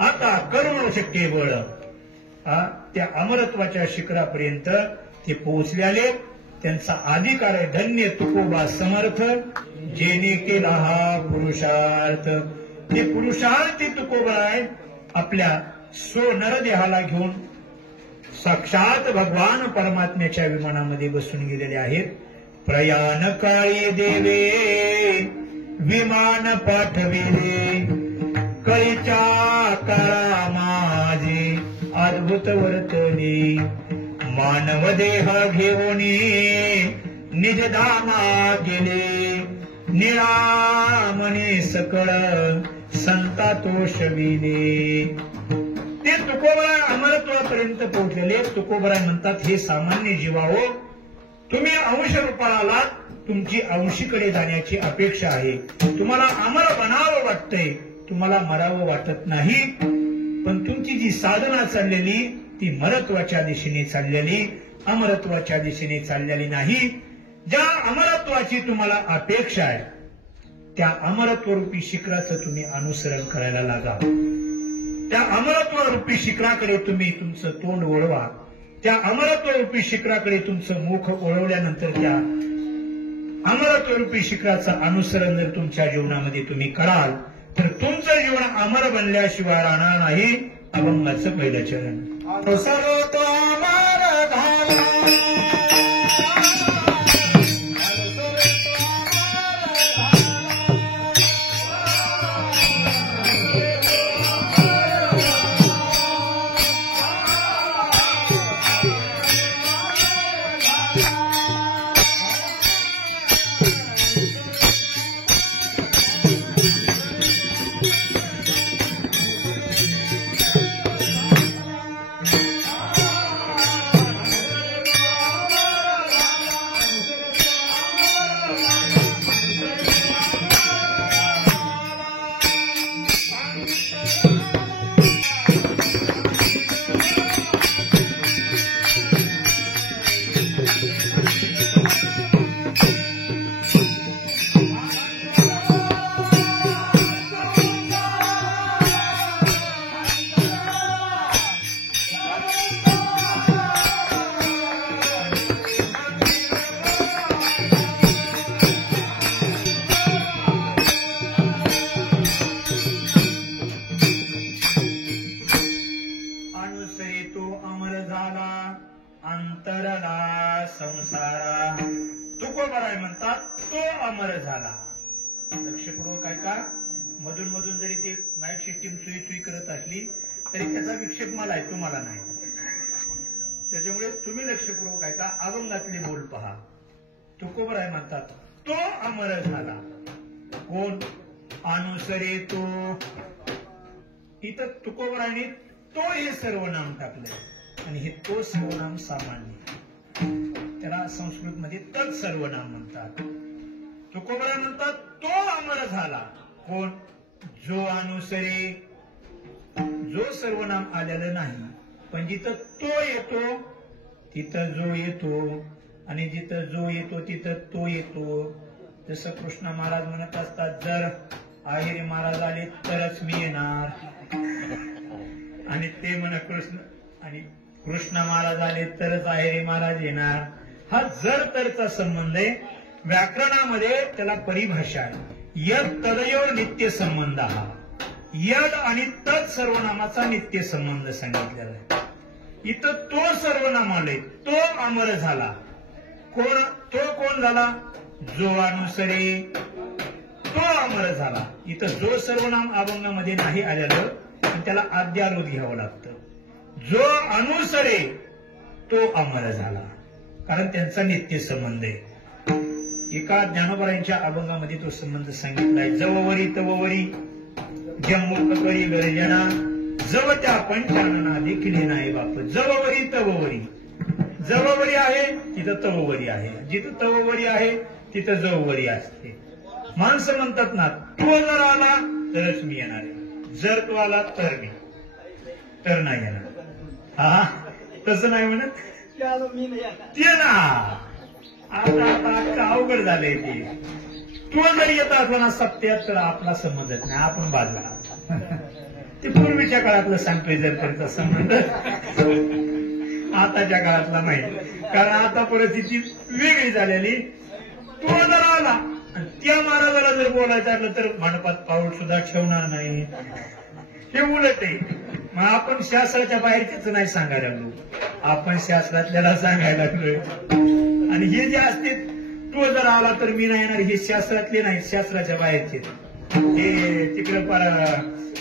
आता करून शक्य बळ. त्या अमरत्वाच्या शिखरापर्यंत ते पोहोचलेले. त्यांचा अधिकार आहे. धन्य तुकोबा समर्थ, जेने केला हा पुरुषार्थ. ते पुरुषार्थी तुकोबा आहे. आपल्या स्व नरदेहाला घेऊन साक्षात भगवान परमात्म्याच्या विमानामध्ये बसून गेलेले आहेत. प्रयाण काळी देवे विमान पाठविले, कळीच्या काळा माझे अद्भुत वर्तले, मानव देह घेऊन निजधामा गेले, निळामणे सकळ संता तोषविले. ते तुकोबरा अमरत्वापर्यंत पोहोचलेले. तुकोबरा म्हणतात, हे सामान्य जीवाओ, तुम्ही अंश रूपाला आलात, तुमची अंशीकडे जाण्याची अपेक्षा आहे. तुम्हाला अमर बनावं वाटतंय, तुम्हाला मरावं वाटत नाही. पण तुमची जी साधना चाललेली ती मरत्वाच्या दिशेने चाललेली, अमरत्वाच्या दिशेने चाललेली नाही. ज्या अमरत्वाची तुम्हाला अपेक्षा आहे त्या अमरत्वरूपी शिखराचं तुम्ही अनुसरण करायला लागा. त्या अमरत्वरूपी शिखराकडे तुम्ही तुमचं तोंड वळवा. त्या अमरत्वरूपी शिखराकडे तुमचं मुख वळवल्यानंतर त्या अमरत्वरूपी शिखराचं अनुसरण जर तुमच्या जीवनामध्ये तुम्ही कराल तर तुमचं जीवन अमर बनल्याशिवाय राहणार नाही. अभंगाचं पहिलं चरण. सर्व तो अमर झाला तो अमर झाला अंतरला संसारा. तुकोबराय म्हणतात तो अमर झाला. लक्षपूर्वक ऐका. मधून मधून जरी ते नाईट सिस्टीम चुई चुई करत असली तरी त्याचा विक्षेप मला आहे, तुम्हाला नाही. त्याच्यामुळे तुम्ही लक्षपूर्वक ऐका. अभंगातले बोल पहा. तुकोबराय म्हणतात तो अमर झाला. कोण? अनुसरे तो. इथं तुकोबराने तो हे सर्वनाम टाकलंय आणि हे तो सर्वनाम सामान्य, त्याला संस्कृत मध्ये तत् सर्वनाम म्हणतात. तुकोबराय म्हणतात तो अमर झाला. कोण? जो अनुसरे. जो सर्वनाम आलेलं नाही, पण जिथं तो येतो तिथं जो येतो आणि जिथं जो येतो तिथं तो येतो. जसं कृष्ण महाराज म्हणत असतात, जर आहिरे महाराज आले तरच मी येणार, आणि ते म्हण कृष्ण महाराज आले तरच आहिरे महाराज येणार. हा जर तरचा संबंध आहे. व्याकरणामध्ये त्याला परिभाषा आहे. यद तदयोर नित्य संबंध. हा यद आणि तत् सर्वनामाचा नित्य संबंध सांगितलेला आहे. इथं तो सर्वनाम आले, तो अमर झाला. कोण? तो कोण झाला? जो अनुसरे, तो अमर झाला. इथं जो सर्वनाम अभंगामध्ये नाही आलेलं, त्याला आद्यारोध घ्यावं लागतं. जो अनुसरे तो अमर झाला, कारण त्यांचा नित्य संबंध आहे. एका ज्ञानोबरांच्या अभंगामध्ये तो संबंध सांगितलाय. जववरी तववरी जम्मुख करी गर्जना, जव त्या पंचानना देखील नाही बाप. जववरी तववरी. जववरी आहे तिथं तववरी आहे, जिथं तववरी आहे तिथं जववरी असते. माणसं म्हणतात ना, तो जर आला तरच मी येणार आहे, जर तो आला तर मी, तर नाही येणार. हा तसं नाही म्हणत ते ना. आता आता अवघड झालंय ते. तो जर येत असला ना सत्यात तर आपला संबंधच नाही, आपण बाजूला. ते पूर्वीच्या काळातलं सांगतोय जर त्याचा संबंध, आताच्या काळातला माहिती. कारण आता परिस्थिती वेगळी झालेली. तो जर आला आणि त्या महाराजाला जर बोलायचं असलं तर मंडपात पाऊल सुद्धा ठेवणार नाही. हे उलट आहे. मग आपण शास्त्राच्या बाहेरच नाही सांगायला लागलो, आपण शास्त्रातल्याला सांगायला लागलोय. आणि हे जे असते तो जर आला तर मी नाही येणार, हे शास्त्रातले नाही, शास्त्राच्या बाहेरचे. ते तिकडे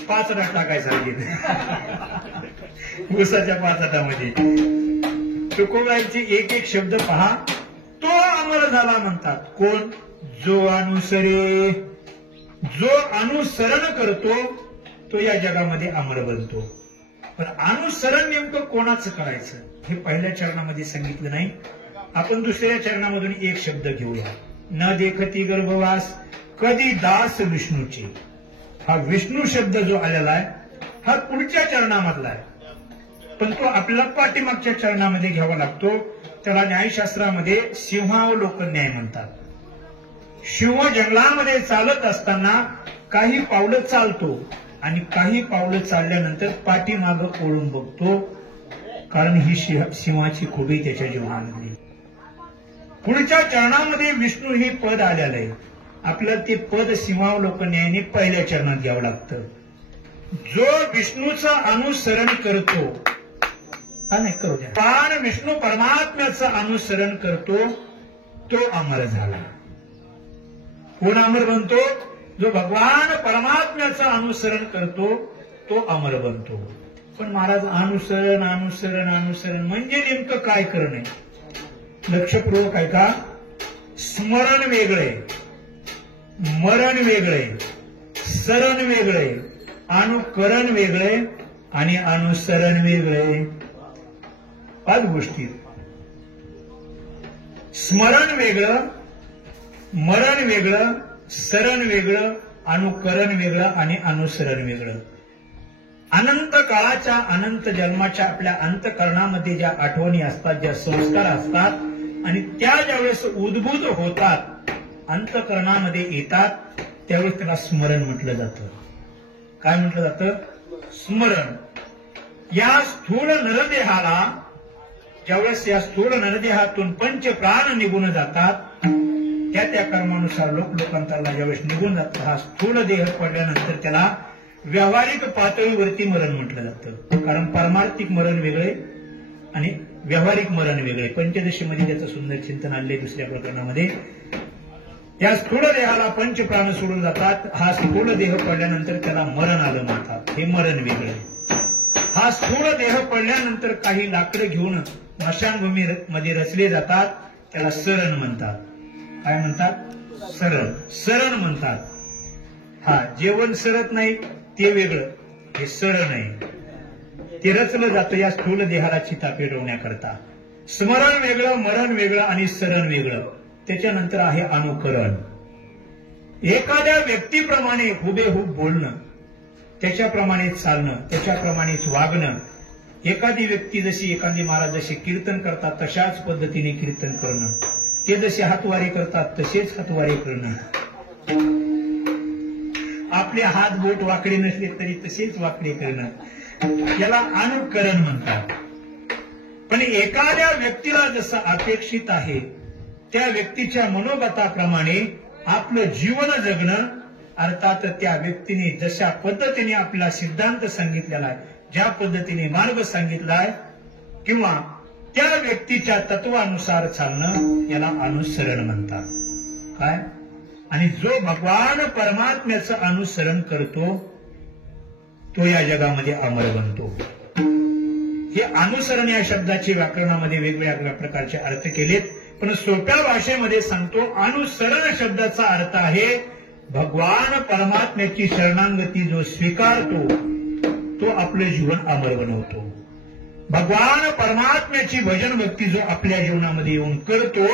पाचटात टाकायचं उसाच्या पाचटामध्ये. तुकोबरायचे एक एक शब्द पहा. तो अमर झाला म्हणतात. कोण? जो अनुसरे. जो अनुसरण करतो तो या जगामध्ये अमर बनतो. पण अनुसरण नेमकं कोणाचं करायचं हे पहिल्या चरणामध्ये सांगितलं नाही. आपण दुसऱ्या चरणामधून एक शब्द घेऊया. न देखती गर्भवास कधी दास विष्णूचे. हा विष्णू शब्द जो आलेला आहे हा पुढच्या चरणामधला आहे, पण तो आपल्याला पाठीमागच्या चरणामध्ये घ्यावा लागतो. त्याला न्यायशास्त्रामध्ये सिंहावलोकन न्याय म्हणतात. सिंह जंगलामध्ये चालत असताना काही पावलं चालतो आणि काही पावलं चालल्यानंतर पाठीमागं ओळून बघतो, कारण ही सिंहाची खुबी त्याच्या जीवनामध्ये. पुढच्या चरणामध्ये विष्णू हे पद आलेलं आहे. आपल्याला ते पद सिंहावलोकन न्यायाने पहिल्या चरणात घ्यावं लागतं. जो विष्णूचं अनुसरण करतो, हा नाही करू द्या, पण विष्णू परमात्म्याचं अनुसरण करतो तो अमर झाला. कोण अमर बनतो? जो भगवान परमात्म्याचं अनुसरण करतो तो अमर बनतो. पण महाराज अनुसरण अनुसरण अनुसरण म्हणजे नेमकं काय करणं? लक्षपूर्वक ऐका. स्मरण वेगळे, मरण वेगळे, सरण वेगळे, अनुकरण वेगळे आणि अनुसरण वेगळे. 5 गोष्टी. स्मरण वेगळं, मरण वेगळं, सरण वेगळं, अनुकरण वेगळं आणि अनुसरण वेगळं. अनंत काळाच्या अनंत जन्माच्या आपल्या अंतःकरणामध्ये ज्या आठवणी असतात, ज्या संस्कार असतात आणि त्या ज्यावेळेस उद्भूत होतात, अंतःकरणामध्ये येतात, त्यावेळेस त्याला स्मरण म्हटलं जातं. काय म्हटलं जातं? स्मरण. या स्थूल नरदेहाला ज्यावेळेस या स्थूल नरदेहातून पंच प्राण निघून जातात, त्या कर्मानुसार लोकांतरला ज्यावेळेस निघून जातो, हा स्थूल देह पडल्यानंतर त्याला व्यावहारिक पातळीवरती मरण म्हटलं जातं, कारण पारमार्थिक मरण वेगळे आणि व्यावहारिक मरण वेगळे. पंचदशीमध्ये त्याचं सुंदर चिंतन आणले. दुसऱ्या प्रकरणामध्ये या स्थूल देहाला पंच प्राण सोडून जातात. हा स्थूल देह पडल्यानंतर त्याला मरण आलं म्हणतात, हे मरण वेगळे. हा स्थूल देह पडल्यानंतर काही लाकडं घेऊन स्मशानभूमी मध्ये रचले जातात, त्याला सरण म्हणतात. काय म्हणतात? सरण. सरण म्हणतात. हा जेवण सरत नाही ते वेगळं, हे सरण आहे. ते रचलं जातं या स्थूल देहाला चिता पेटवण्याकरता. स्मरण वेगळं, मरण वेगळं आणि सरण वेगळं. त्याच्यानंतर आहे अनुकरण. एखाद्या व्यक्तीप्रमाणे हुबेहूब बोलणं, त्याच्याप्रमाणेच चालणं, त्याच्याप्रमाणेच वागणं. एखादी व्यक्ती जशी, एखादी महाराज जसे कीर्तन करतात तशाच पद्धतीने कीर्तन करणं, ते जसे हातवारे करतात तसेच हातवारे करणं. आपले हात बोट वाकडे नसले तरी तसेच वाकडे करणं, याला अनुकरण म्हणतात. पण एखाद्या व्यक्तीला जसं अपेक्षित आहे त्या व्यक्तीच्या मनोगताप्रमाणे आपलं जीवन जगणं, अर्थात त्या व्यक्तीने जशा पद्धतीने आपला सिद्धांत सांगितलेला आहे, ज्या पद्धतीने मार्ग सांगितलाय, किंवा त्या व्यक्तीच्या तत्वानुसार चालणं, याला अनुसरण म्हणतात. काय? आणि जो भगवान परमात्म्याचं अनुसरण करतो तो या जगामध्ये अमर बनतो. हे अनुसरण या शब्दाचे व्याकरणामध्ये वेगवेगळ्या प्रकारचे अर्थ केलेत, पण सोप्या भाषेमध्ये सांगतो, अनुसरण शब्दाचा अर्थ आहे भगवान परमात्म्याची शरणागती जो स्वीकारतो तो आपलं जीवन अमर बनवतो. भगवान परमात्म्याची भजन भक्ती जो आपल्या जीवनामध्ये येऊन करतो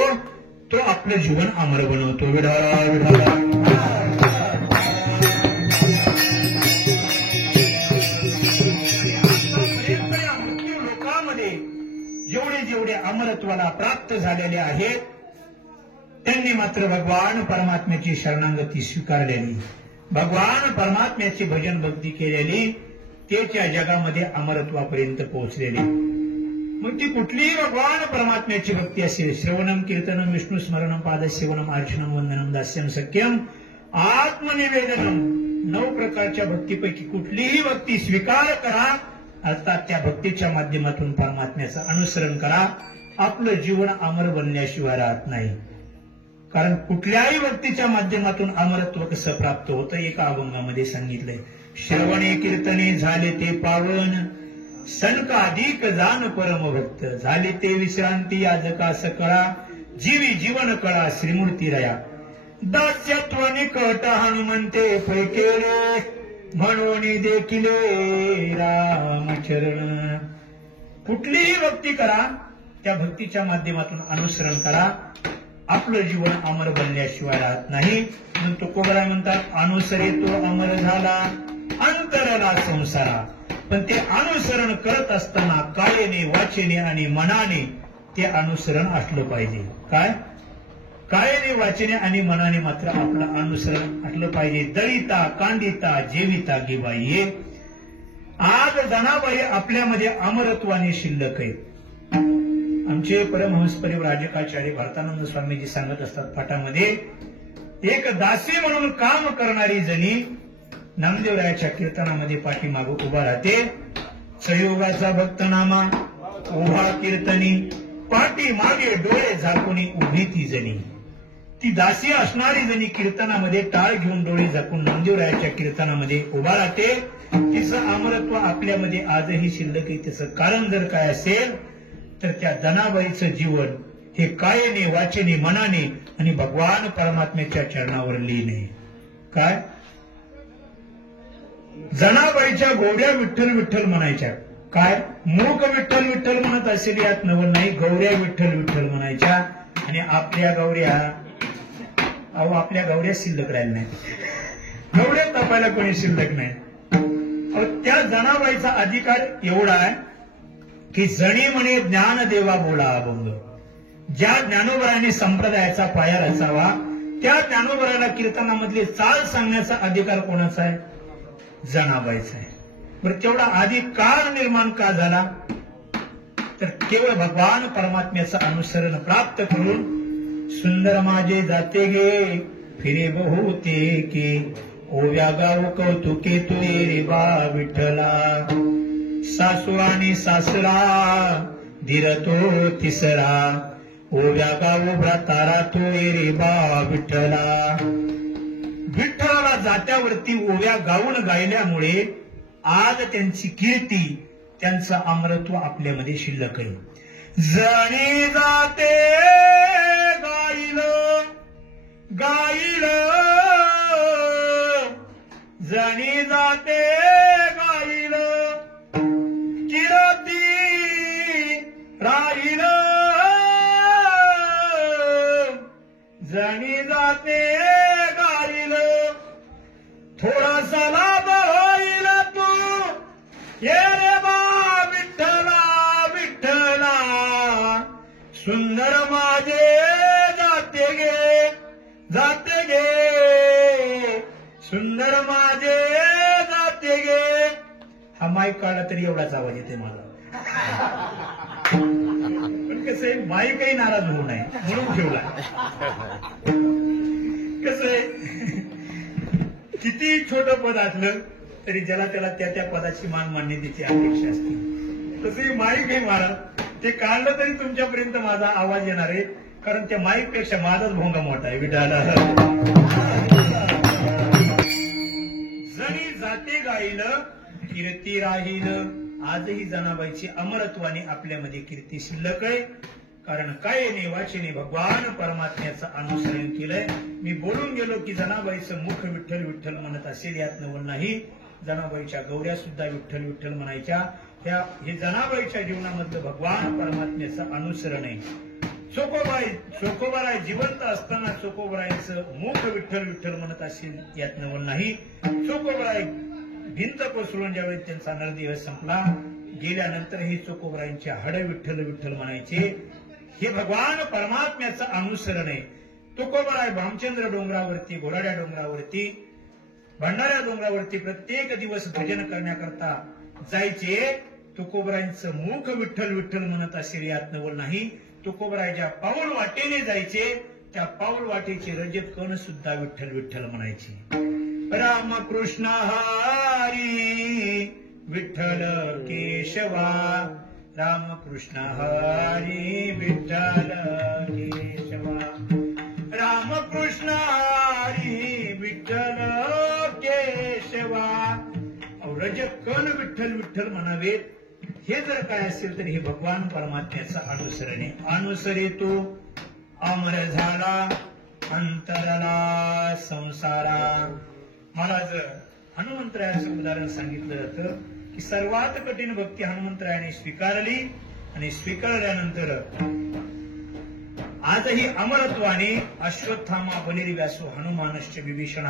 तो आपलं जीवन अमर बनवतो. विठ्ठला विठ्ठला. लोकांमध्ये जेवढे जेवढे अमरत्वाला प्राप्त झालेले आहेत त्यांनी मात्र भगवान परमात्म्याची शरणागती स्वीकारलेली, भगवान परमात्म्याची भजन भक्ती केलेली, ते त्या जगामध्ये अमरत्वापर्यंत पोहोचलेली. मग ती कुठलीही भगवान परमात्म्याची भक्ती असेल, श्रवणम कीर्तनम विष्णू स्मरणम पादसेवनम अर्चनम वंदनम दास्यम सख्यम आत्मनिवेदनम, 9 प्रकारच्या भक्तीपैकी कुठलीही भक्ती स्वीकार करा, अर्थात त्या भक्तीच्या माध्यमातून परमात्म्याचं अनुसरण करा. आपलं जीवन अमर बनल्याशिवाय राहत नाही. कारण कुठल्याही भक्तीच्या माध्यमातून अमरत्व कसं प्राप्त होतं, एका अभंगामध्ये सांगितलंय. श्रवणे कीर्तने झाले ते पावन, सनकाधिक जान परमभक्त, झाले ते विश्रांती याजका सकळा, जीवी जीवन कळा श्रीमूर्ती रया, दास्यत्व निकट हनुमंते पैकेले, म्हणून देखिले रामचरण. कुठलीही भक्ती करा, त्या भक्तीच्या माध्यमातून अनुसरण करा, आपलं जीवन अमर बनल्याशिवाय राहत नाही. म्हणून तुकोबराय म्हणतात, अनुसरे तो अमर झाला अंतरला संसारा. पण ते अनुसरण करत असताना कायेने, वाचेने आणि मनाने ते अनुसरण असलं पाहिजे. काय? कायेने, वाचेने आणि मनाने मात्र आपलं अनुसरण असलं पाहिजे. दळिता कांदिता जेविता गिबाई. आज जनाबाई आपल्यामध्ये अमरत्वाने शिल्लक आहे. आमचे परमहंस परिव्राजकाचार्य भारतानंद स्वामीजी सांगत असतात पाठामध्ये, एक दासी म्हणून काम करणारी जणी नामदेवरायाच्या कीर्तनामध्ये पाठीमागे उभा राहते. संयोगाचा भक्तनामा उभा कीर्तनी, पाठीमागे डोळे झाकून उभी ती जणी. ती दासी असणारी जणी कीर्तनामध्ये टाळ घेऊन डोळे झाकून नामदेवरायाच्या कीर्तनामध्ये उभा राहते. तिचं अमरत्व आपल्यामध्ये आजही शिल्लक आहे. त्याचं कारण जर काय असेल तर त्या जनाबाईचं जीवन हे कायेने, वाचेने, मनाने आणि भगवान परमात्म्याच्या चरणावर लीन आहे. काय? जनाबाईच्या गौऱ्या विठ्ठल विठ्ठल म्हणायच्या. काय? मूक विठ्ठल विठ्ठल म्हणत असेल यात नवल नाही, गौऱ्या विठ्ठल विठ्ठल म्हणायच्या. आणि आपल्या गौऱ्या, अहो आपल्या गौऱ्या शिल्लक राहिल्या नाही, गौऱ्या तपायला कोणी शिल्लक नाही. त्या जनाबाईचा अधिकार एवढा आहे की जणी म्हणे ज्ञान देवा बोला अभंग. ज्या ज्ञानोबराने संप्रदायाचा पाया रचावा त्या ज्ञानोबराला कीर्तनामधले चाल सांगण्याचा अधिकार कोणाचा आहे? जनाबाईचा आहे. बरं, तेवढा अधिकार निर्माण का झाला? तर केवळ भगवान परमात्म्याचं अनुसरण प्राप्त करून सुंदर माझे जाते गे फिरे बहुते के ओव्या गाव कौतुके तुये रे बा विठ्ठला. सासू आणि सासरा धीर तो तिसरा, ओव्या गाव भ्रातारा तुये रे बा विठ्ठला. विठ्ठलाला जात्यावरती ओव्या गाऊन गायल्यामुळे आज त्यांची कीर्ती, त्यांचं अमरत्व आपल्यामध्ये शिल्लक आहे. जणी जाते गाईल गाईल, जणी जाते गाईल, कीर्ती राहील. जणी जाते गाईल, थोडासा लाभ होईल तू ये रे बा विठ्ठला विठ्ठला. सुंदर माझे जाते गे जाते गे, सुंदर माझे जाते गे. हा माईक काढला तरी एवढाच आवाज येते मला. पण कसं आहे, माईकही नाराज होऊ नये म्हणून ठेवला. कसं आहे, किती छोटं पद असलं तरी ज्याला त्याला त्या त्या पदाची मान मान्यतेची अपेक्षा असते. तसे माईक हे महाराज ते काढलं तरी तुमच्यापर्यंत माझा आवाज येणार आहे, कारण त्या माईक पेक्षा माझाच भोंगा मोठा आहे. विठाला जणी जाते गाईल, कीर्ती राहील. आजही जनाबाईची अमरत्वाने आपल्यामध्ये कीर्ती शिल्लक आहे, कारण कायेने वाचेने भगवान परमात्म्याचं अनुसरण केलंय. मी बोलून गेलो की जनाबाईचं मुख विठ्ठल विठ्ठल म्हणत असेल यात नवल नाही. जनाबाईच्या गौऱ्या सुद्धा विठ्ठल विठ्ठल म्हणायच्या. हे जनाबाईच्या जीवनामधलं भगवान परमात्म्याचं अनुसरण आहे. चोखोबाराय जिवंत असताना चोखोबारायचं मुख विठ्ठल विठ्ठल म्हणत असेल यात नवल नाही. चोखोबाराय भिंत कोसळून ज्यावेळी त्यांचा नरदेह संपला, गेल्यानंतरही चोखोबारायांची हाड विठ्ठल विठ्ठल म्हणायचे. हे भगवान परमात्म्याचं अनुसरण आहे. तुकोबाराय भामचंद्र डोंगरावरती, घोराड्या डोंगरावरती, भंडाऱ्या डोंगरावरती प्रत्येक दिवस भजन करण्याकरता जायचे. तुकोबरायांचं मुख विठ्ठल विठ्ठल म्हणत असेल यात नवल नाही. तुकोबराय ज्या पाऊल वाटेने जायचे त्या पाऊल वाटेचे रजत कण सुद्धा विठ्ठल विठ्ठल म्हणायचे. रामकृष्ण हरी विठ्ठल केशवा, रामकृष्ण हरी विठ्ठल केशवा, रामकृष्ण हरी विठ्ठल केशवा. रजत कण विठ्ठल विठ्ठल म्हणावेत. हे जर काय असेल तर हे भगवान परमात्म्याचं अनुसरण आहे. अनुसरे तो अमर झाला अंतरला संसारा. मला जर हनुमंतरायाचं उदाहरण सांगितलं जातं की सर्वात कठीण भक्ती हनुमंतरायाने स्वीकारली आणि स्वीकारल्यानंतर आजही अमरत्वाने अश्वत्थामा बलिर्व्यासो हनुमानश्च विभीषण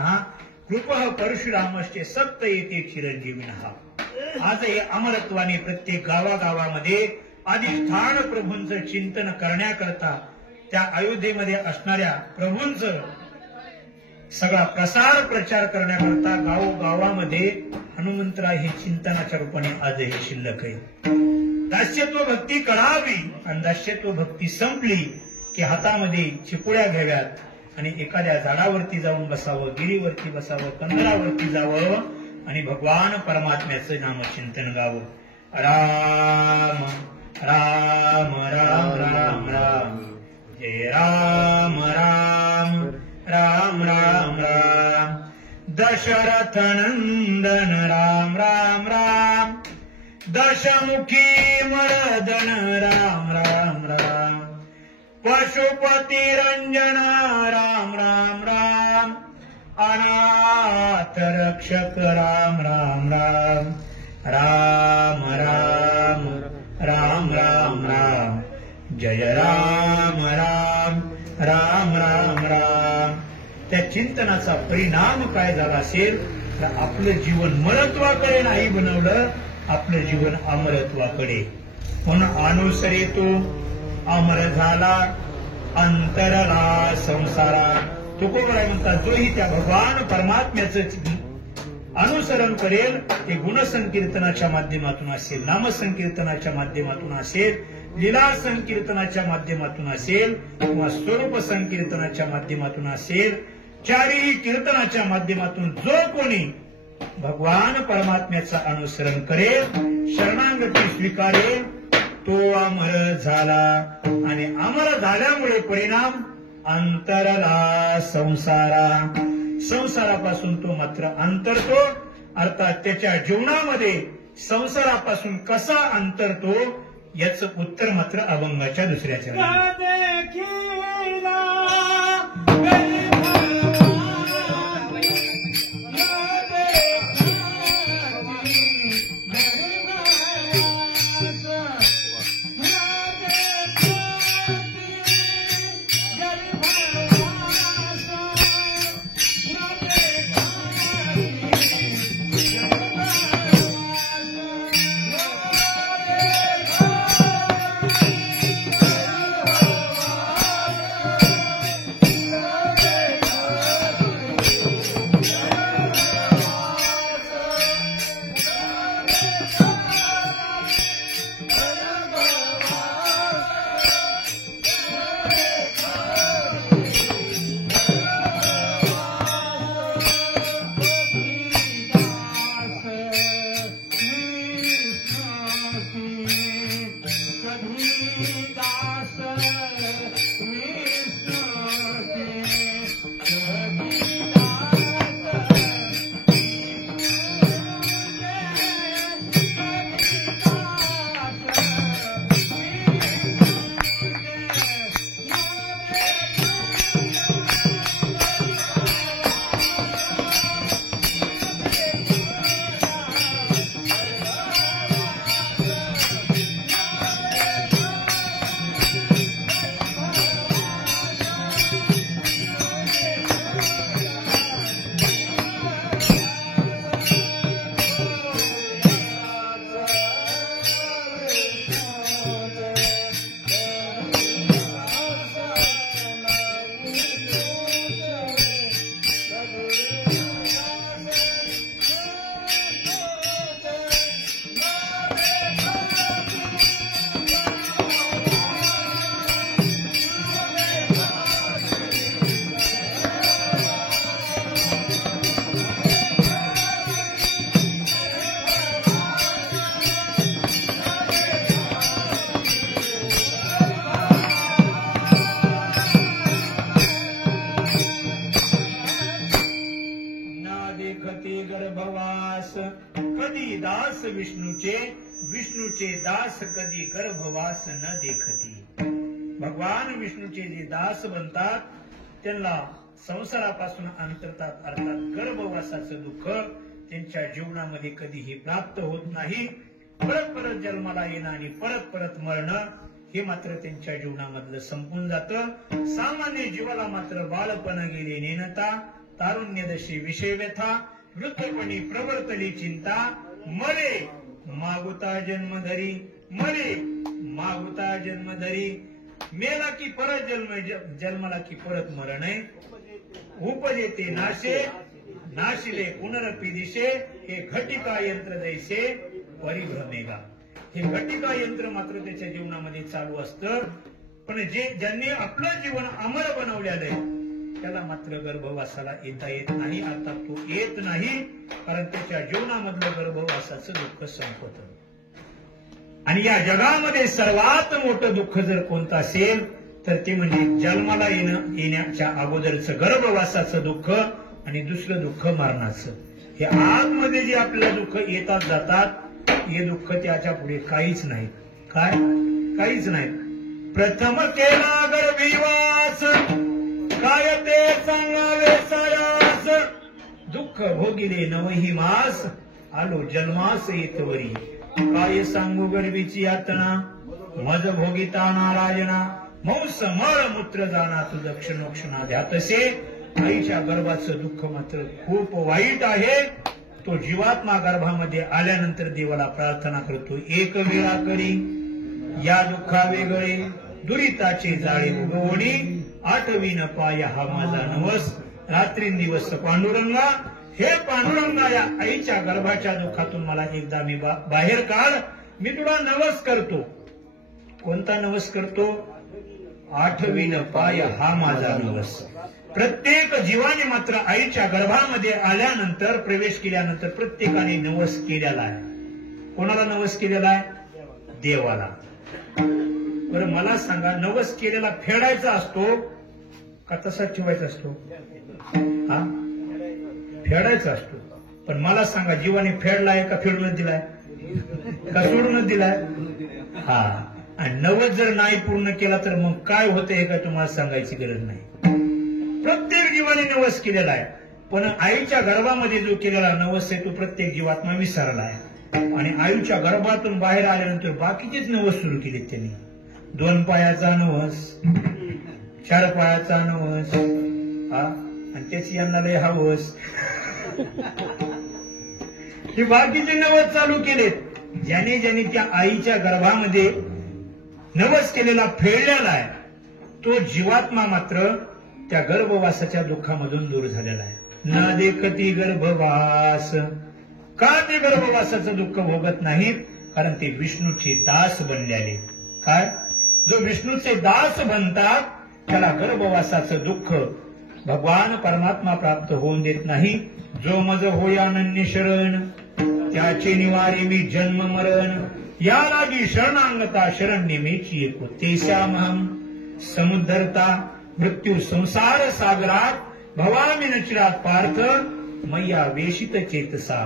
कृपः परशुरामश्च सप्त येते चिरंजीविनः. आजही अमरत्वाने प्रत्येक गावागावामध्ये अधिष्ठान प्रभूंचं चिंतन करण्याकरता त्या अयोध्येमध्ये असणाऱ्या प्रभूंचं सगळा प्रसार प्रचार करण्याकरता गावोगावामध्ये हनुमंतराय हे चिंतनाच्या रूपाने आजही शिल्लक आहे. दास्यत्व भक्ती करावी आणि दास्यत्व भक्ती संपली की हातामध्ये चिपुळ्या घ्याव्यात आणि एखाद्या झाडावरती जाऊन बसावं, गिरीवरती बसावं, कंदरावरती जावं आणि भगवान परमात्म्याचं नामचिंतन गावं. राम राम राम राम राम, जय राम राम राम राम राम. दशरथ नंदन राम राम राम, दशमुखी मर्दन राम राम राम, पशुपती रंजन राम राम राम, अनाथ रक्षक राम राम राम, राम राम राम राम राम, जय राम राम राम राम राम. त्या चिंतनाचा परिणाम काय झाला असेल तर आपलं जीवन मरत्वाकडे नाही बनवलं, आपलं जीवन अमरत्वाकडे. म्हणून अनुसरे तो अमर झाला अंतरला संसारा. तुकोबराय म्हणतात जोही त्या भगवान परमात्म्याचं अनुसरण करेल ते गुणसंकीर्तनाच्या माध्यमातून असेल, नामसंकीर्तनाच्या माध्यमातून असेल, लीला संकीर्तनाच्या माध्यमातून असेल किंवा स्वरूप संकीर्तनाच्या माध्यमातून असेल, चारही कीर्तनाच्या माध्यमातून जो कोणी भगवान परमात्म्याचं अनुसरण करेल, शरणागती स्वीकारेल, तो अमर झाला. आणि अमर झाल्यामुळे परिणाम अंतरला संसारापासून तो मात्र अंतरतो. अर्थात त्याच्या जीवनामध्ये संसारापासून कसा अंतरतो याचं उत्तर मात्र अभंगाच्या दुसऱ्या चरणात. कधी दास विष्णूचे दास कधी गर्भवास न देखती. भगवान विष्णूचे जे दास बनतात त्यांना संसारापासून अंतरतात. अर्थात गर्भवासाचं दुःख त्यांच्या जीवनामध्ये कधीही प्राप्त होत नाही. परत परत जन्माला येणं आणि परत परत मरणं हे मात्र त्यांच्या जीवनामधलं संपून जातं. सामान्य जीवाला मात्र बालपण गेले नेनता, तारुण्यदशी विषय व्यथा, वृद्धपणी प्रवर्तली चिंता, मरे मागुता जन्मधरी, मरे मागुता जन्मधरी, मेला की परत जन्माला की परत मरण आहे. उपजेते नाशे, नाशिले पुनरपी दिशे, हे घटिका यंत्र दैसे परिभ्रमेगा. हे घटिका यंत्र मात्र त्याच्या जीवनामध्ये चालू असतं. पण ज्यांनी आपलं जीवन अमर बनवलेलं आहे त्याला मात्र गर्भवासाला येता येत नाही. अर्थात तो येत नाही कारण त्याच्या जीवनामधलं गर्भवासाचं दुःख संपत. आणि या जगामध्ये सर्वात मोठं दुःख जर कोणतं असेल तर ते म्हणजे जन्माला येण्याच्या अगोदरचं गर्भवासाचं दुःख आणि दुसरं दुःख मरणाचं. हे आतमध्ये जे आपल्याला दुःख येतात जातात हे दुःख त्याच्या पुढे काहीच नाही. काहीच नाही. प्रथम केला गर्भीवास, काय ते सांगावे सायास, दुःख भोगिले नवही मास, आलो जन्मास येतवरी. काय सांगू गर्भीची यातना, मज भोगिता नारायणा, मौस मळ मूत्र जाना तू दक्षिणोक्षणा ध्यातसे. आईच्या गर्भाचं दुःख मात्र खूप वाईट आहे. तो जीवात्मा गर्भामध्ये आल्यानंतर देवाला प्रार्थना करतो, एक वेळा करी या दुःखा वेगळे, दुरिताचे जाळे उगवणी, आठवीन पाय हा माझा नवस, रात्रींदिवस पांडुरंगा. हे पांडुरंगा, या आईच्या गर्भाच्या दुःखातून मला एकदा मी बाहेर काढ. मी तुला नवस करतो. कोणता नवस करतो? आठवीन पाय हा माझा नवस. प्रत्येक जीवाने मात्र आईच्या गर्भामध्ये आल्यानंतर प्रवेश केल्यानंतर प्रत्येकाने नवस केलेला आहे. कोणाला नवस केलेला आहे? देवाला. बरं मला सांगा, नवस केलेला फेडायचा असतो का तसाच ठेवायचा असतो? हा, फेडायचा असतो. पण मला सांगा, जीवाने फेडलाय का फेडूनच दिलाय का सोडूनच दिलाय? हा. आणि नवस जर नाही पूर्ण केला तर मग काय होतं हे काय तुम्हाला सांगायची गरज नाही. प्रत्येक जीवाने नवस केलेला आहे, पण आईच्या गर्भामध्ये जो केलेला नवस आहे तो प्रत्येक जीवात्मा विसरला आहे. आणि आईच्या गर्भातून बाहेर आल्यानंतर बाकीचेच नवस सुरू केले त्यांनी. 2 पायाचा नवस, 4 पायाचा नवस, आणि त्याची यांना लय हवस. हे बाकीचे नवस चालू केलेत. ज्याने ज्याने त्या आईच्या गर्भामध्ये नवस केलेला फेडलेला आहे तो जीवात्मा मात्र त्या गर्भवासाच्या दुःखामधून दूर झालेला आहे. न देखती गर्भवास. का ते गर्भवासाचं दुःख भोगत नाहीत? कारण ते विष्णूचे दास बनलेले. काय? जो विष्णूचे दास बनतात त्याला गर्भवासाचं दुःख भगवान परमात्मा प्राप्त होऊन देत नाही. जो मज होय अनन्य शरण त्याचे निवारी मी जन्म मरण. या लागी शरणांगता शरण्य मेची एको तेशामहम समुद्धरता मृत्यू संसार सागरात भवामी नचिरात पार्थ मैया वेशित चेतसा.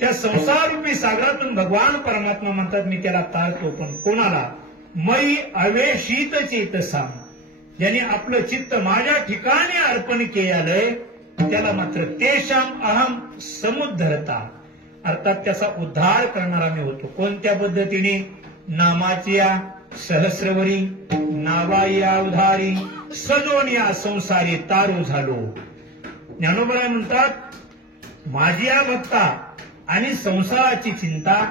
त्या संसार रूपी सागरातून भगवान परमात्मा म्हणतात मी त्याला तारतो. पण कोणाला? मयी अवेशित चेतसा. ज्याने आपलं चित्त माझ्या ठिकाणी अर्पण केलंय त्याला मात्र तेशाम अहम समुद्धरता, अर्थात त्याचा उद्धार करणारा मी होतो. कोणत्या पद्धतीने? नामाच्या सहस्रवरी नावाया उधारी सजोन या संसारी तारू झालो. ज्ञानोबा म्हणतात माझ्या भक्ता आणि संसाराची चिंता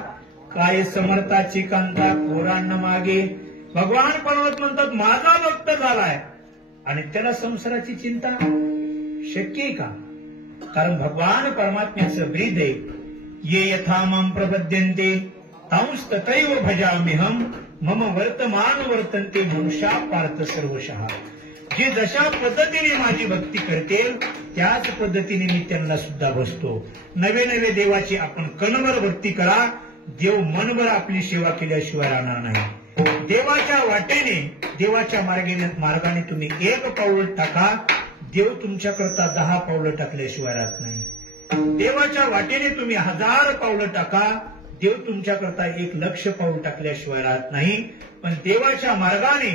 काय समर्थाची कांता पोरांना मागे. भगवान परमात्मा म्हणतात माझा भक्त झालाय आणि त्याला संसाराची चिंता शक्य आहे का? कारण भगवान परमात्म्याचं ब्रीद आहे. ये यथा मम प्रपद्यन्ते तांस तथैव भजाम्यहम मम वर्तमान वर्तन्ते मनुष्या पार्थ सर्वशः. जे जशा पद्धतीने माझी भक्ती करतील त्याच पद्धतीने मी त्यांना सुद्धा भजतो. नवे नवे देवाची आपण कणभर भक्ती करा. देव मनभर आपली सेवा केल्याशिवाय राहणार नाही. देवाच्या वाटेने देवाच्या मार्गाने तुम्ही 1 पाऊल टाका, देव तुमच्याकरता 10 पावलं टाकल्याशिवाय राहत नाही. देवाच्या वाटेने तुम्ही 1000 पावलं टाका, देव तुमच्याकरता 1,00,000 पाऊल टाकल्याशिवाय राहत नाही. पण देवाच्या मार्गाने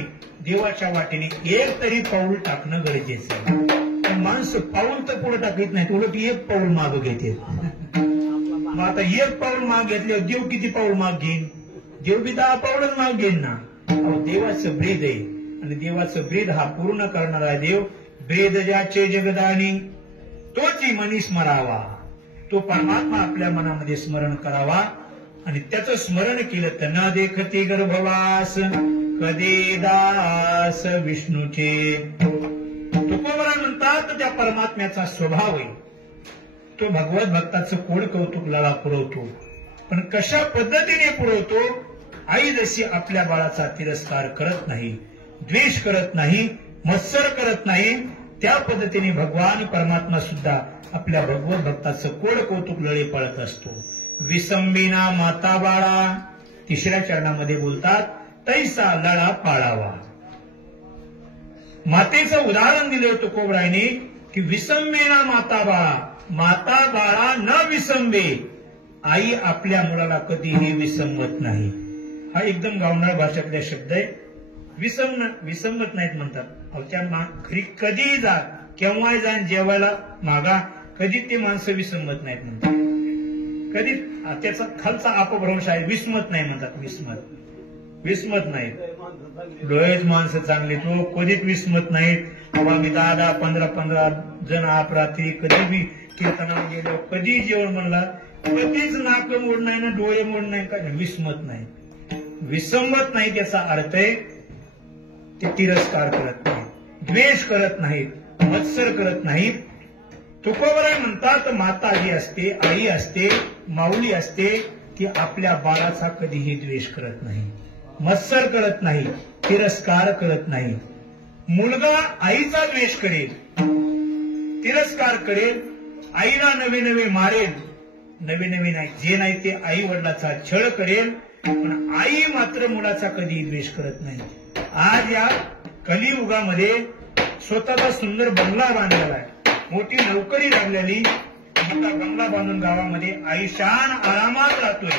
देवाच्या वाटेने 1 तरी पाऊल टाकणं गरजेचं आहे. पण माणसं पाऊल तर पुढे टाकत नाहीत, उलट 1 पाऊल माग घेते. मग आता 1 पाऊल माग घेतल्यावर देव किती पाऊल माग घेईन? देव बी 10 पाऊलच माग घेईन ना. देवाचं ब्रीद आहे आणि देवाचं ब्रीद हा पूर्ण करणारा देव. ब्रीद ज्याचे जगदानी तोची मनी स्मरावा. तो परमात्मा आपल्या मनामध्ये स्मरण करावा आणि त्याचं स्मरण केलं तर न देखती गर्भवास कधी दास विष्णूचे. तुकोबरा म्हणतात त्या परमात्म्याचा स्वभाव आहे. तो भगवत भक्ताचं कोड कौतुक लळा पुरवतो. पण कशा पद्धतीने पुरवतो? आई जशी आपल्या बाळाचा तिरस्कार करत नाही, द्वेष करत नाही, मत्सर करत नाही, त्या पद्धतीने भगवान परमात्मा सुद्धा आपल्या भगवत भक्ताचं कोड कौतुक लळे पळत असतो. विसंबीना माता बाळा 3ऱ्या चरणामध्ये बोलतात तैसा लळा पाळावा. मातेचं उदाहरण दिलं तुकोबरायने की विसंबीना माता बाळा. माता बाळा न विसंबे. आई आपल्या मुलाला कधीही विसंबत नाही. हा एकदम गावंढळ भाषेतला शब्द आहे. विसंबत नाहीत म्हणतात. खरी कधीही जा, केव्हाही जा, जेवायला मागा, कधी ते माणसं विसंबत नाहीत म्हणतात. कधी त्याचा खालचा अपभ्रंश आहे. विस्मत नाही म्हणतात. विस्मत नाहीत. डोळेच माणसं चांगली, तो कधीच विस्मत नाहीत. बाबा मी 10-15 जण अपरात्री कधी बी कीर्तनाला गेलो, कधी जेवण म्हणला, कधीच नाक मोड नाही ना डोळे मोड नाही, काय विस्मत नाही. विसंबत नाही त्याचा अर्थ आहे ते तिरस्कार करत नाही, द्वेष करत नाहीत, मत्सर करत नाहीत. तुकोबराय म्हणतात माता जी असते, आई असते, माऊली असते, ती आपल्या बाळाचा कधीही द्वेष करत नाही, मत्सर करत नाही, तिरस्कार करत नाही. मुलगा आईचा द्वेष करेल, तिरस्कार करेल, आईला नवे नवे मारेल, नवे नवे नाही जे नाही ते आई वडिलाचा छळ करेल, पण आई मात्र मुलाचा कधी द्वेष करत नाही. आज या कलियुगामध्ये स्वतःचा सुंदर बंगला बांधलेला आहे, मोठी नोकरी लागलेली, मोठा बंगला बांधून गावामध्ये आईशान आरामात राहतोय,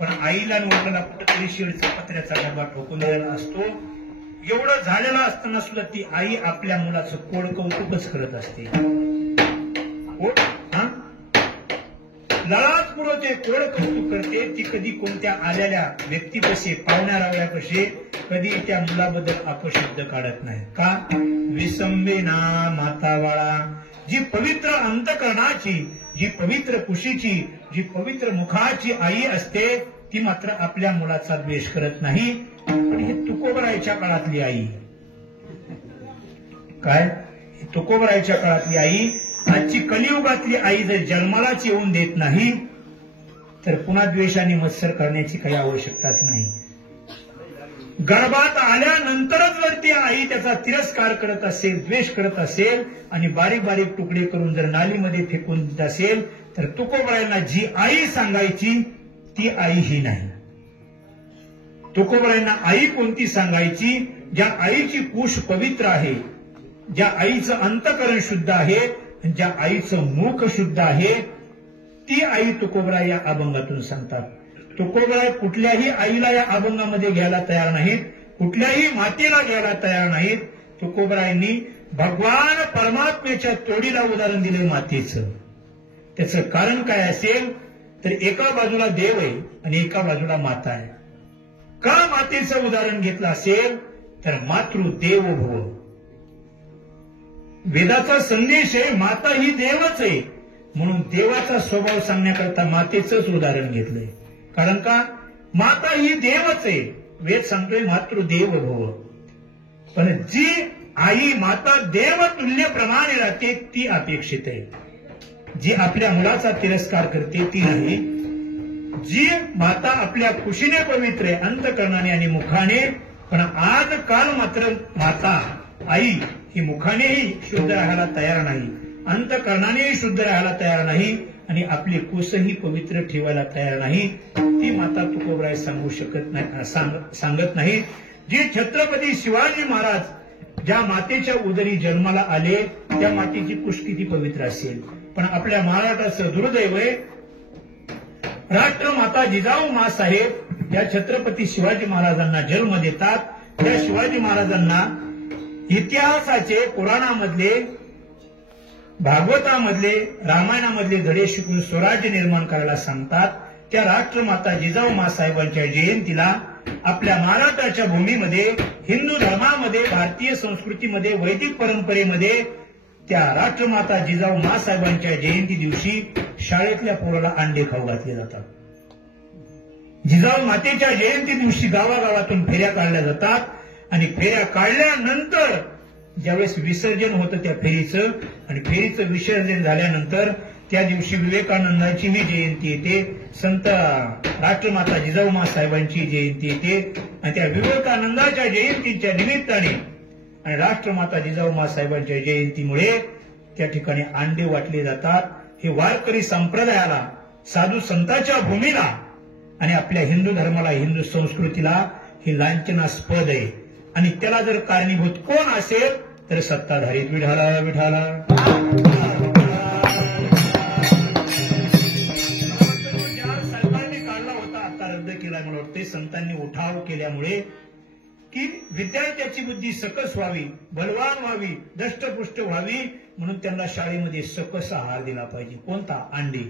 पण आईला वडिलांना कुठेतरी शिळचा पत्र्याचा डबा ठोकून दिलेला असतो. एवढं झालेलं असताना सुद्धा ती आई आपल्या मुलाचं कोड कौतुकच करत असते. लळाच पुरवते, कोड कौतुक करते. ती कधी कोणत्या आलेल्या व्यक्तीपाशी, पाहुण्या रावल्यापाशी कधी त्या मुलाबद्दल अपशब्द काढत नाही. का? विसंबेना मातावाळा, जी पवित्र अंतकरणाची, जी पवित्र कुशीची, जी पवित्र मुखाची आई असते, ती मात्र आपल्या मुलाचा द्वेष करत नाही. पण ही तुकोबरायच्या काळातली आई, काय तुकोबरायच्या काळातली आई, आजची कलियुगातली आई जर जन्मालाच येऊन देत नाही तर पुन्हा द्वेषाने मत्सर करण्याची काही आवश्यकताच नाही. गर्भात आल्यानंतरच जर ती आई त्याचा तिरस्कार करत असेल, द्वेष करत असेल आणि बारीक बारीक तुकडे करून जर नालीमध्ये फेकून देत असेल तर तुकोबरायांना जी आई सांगायची ती आई ही नाही. तुकोबरायांना आई कोणती सांगायची? ज्या आईची कुश पवित्र आहे, ज्या आईचं अंतकरण शुद्ध आहे, ज्या आईचं मुख शुद्ध आहे, ती आई तुकोबराय या अभंगातून सांगतात. तुकोबराय कुठल्याही आईला या अभंगामध्ये घ्यायला तयार नाहीत, कुठल्याही मातेला घ्यायला तयार नाहीत. तुकोबरायांनी भगवान परमात्म्याच्या तोडीला उदाहरण दिले मातेचं. त्याचं कारण काय असेल तर एका बाजूला देव आहे आणि एका बाजूला माता आहे. का मातेचं उदाहरण घेतलं असेल तर मातृदेव भव, वेदाचा संदेश आहे, माता ही देवच आहे, म्हणून देवाचा स्वभाव सांगण्याकरता मातेचंच उदाहरण घेतलंय. कारण का? माता ही देवच आहे. वेद सांगतोय मातृदेव भव. पण जी आई माता देव तुल्यप्रमाणे राहते ती अपेक्षित आहे. जी आपल्या मुलाचा तिरस्कार करते ती नाही. जी माता आपल्या कुशीने पवित्र आहे, अंतकरणाने आणि मुखाने, पण आज काल मात्र माता आई ही मुखानेही शुद्ध राहायला तयार नाही, अंतकरणानेही शुद्ध राहायला तयार नाही आणि आपली कुसही पवित्र ठेवायला तयार नाही. ती माता तुकोबराय सांगू शकत नाही, सांगत नाही. जी छत्रपती शिवाजी महाराज ज्या मातेच्या उदरी जन्माला आले त्या मातेची कुश किती पवित्र असेल. पण आपल्या महाराष्ट्राचं दुर्दैव आहे, राष्ट्रमाता जिजाऊ माँसाहेब या छत्रपती शिवाजी महाराजांना जन्म देतात. त्या शिवाजी महाराजांना इतिहासाचे, पुराणामधले, भागवतामधले, रामायणामधले धडे शिकून स्वराज्य निर्माण करायला सांगतात. त्या राष्ट्रमाता जिजाऊ माँसाहेबांच्या जयंतीला आपल्या महाराष्ट्राच्या भूमीमध्ये, हिंदू धर्मामध्ये, भारतीय संस्कृतीमध्ये, वैदिक परंपरेमध्ये त्या राष्ट्रमाता जिजाऊ माँसाहेबांच्या जयंती दिवशी शाळेतल्या पोराला अंडे खाऊ घातले जातात. जिजाऊ मातेच्या जयंती दिवशी गावागावातून फेऱ्या काढल्या जातात आणि फेऱ्या काढल्यानंतर ज्यावेळेस विसर्जन होतं त्या फेरीचं, आणि फेरीचं विसर्जन झाल्यानंतर त्या दिवशी विवेकानंदांची ही जयंती येते, संत राष्ट्रमाता जिजाऊ माँसाहेबांची जयंती येते. आणि त्या विवेकानंदाच्या जयंतीच्या निमित्ताने आणि राष्ट्रमाता जिजाऊ माँसाहेबांच्या जयंतीमुळे त्या ठिकाणी अंडे वाटले जातात. हे वारकरी संप्रदायाला, साधू संतांच्या भूमीला आणि आपल्या हिंदू धर्माला, हिंदू संस्कृतीला हे लांछनास्पद आहे. आणि त्याला जर कारणीभूत कोण असेल तर सत्ताधारी. विठाला विठाला सरकारने काढला होता, आता रद्द केला. मला वाटते संतांनी उठाव केल्यामुळे की विद्यार्थ्याची बुद्धी सकस व्हावी, बलवान व्हावी, दष्टपुष्ट व्हावी, म्हणून त्यांना शाळेमध्ये सकस आहार दिला पाहिजे. कोणता? अंडी.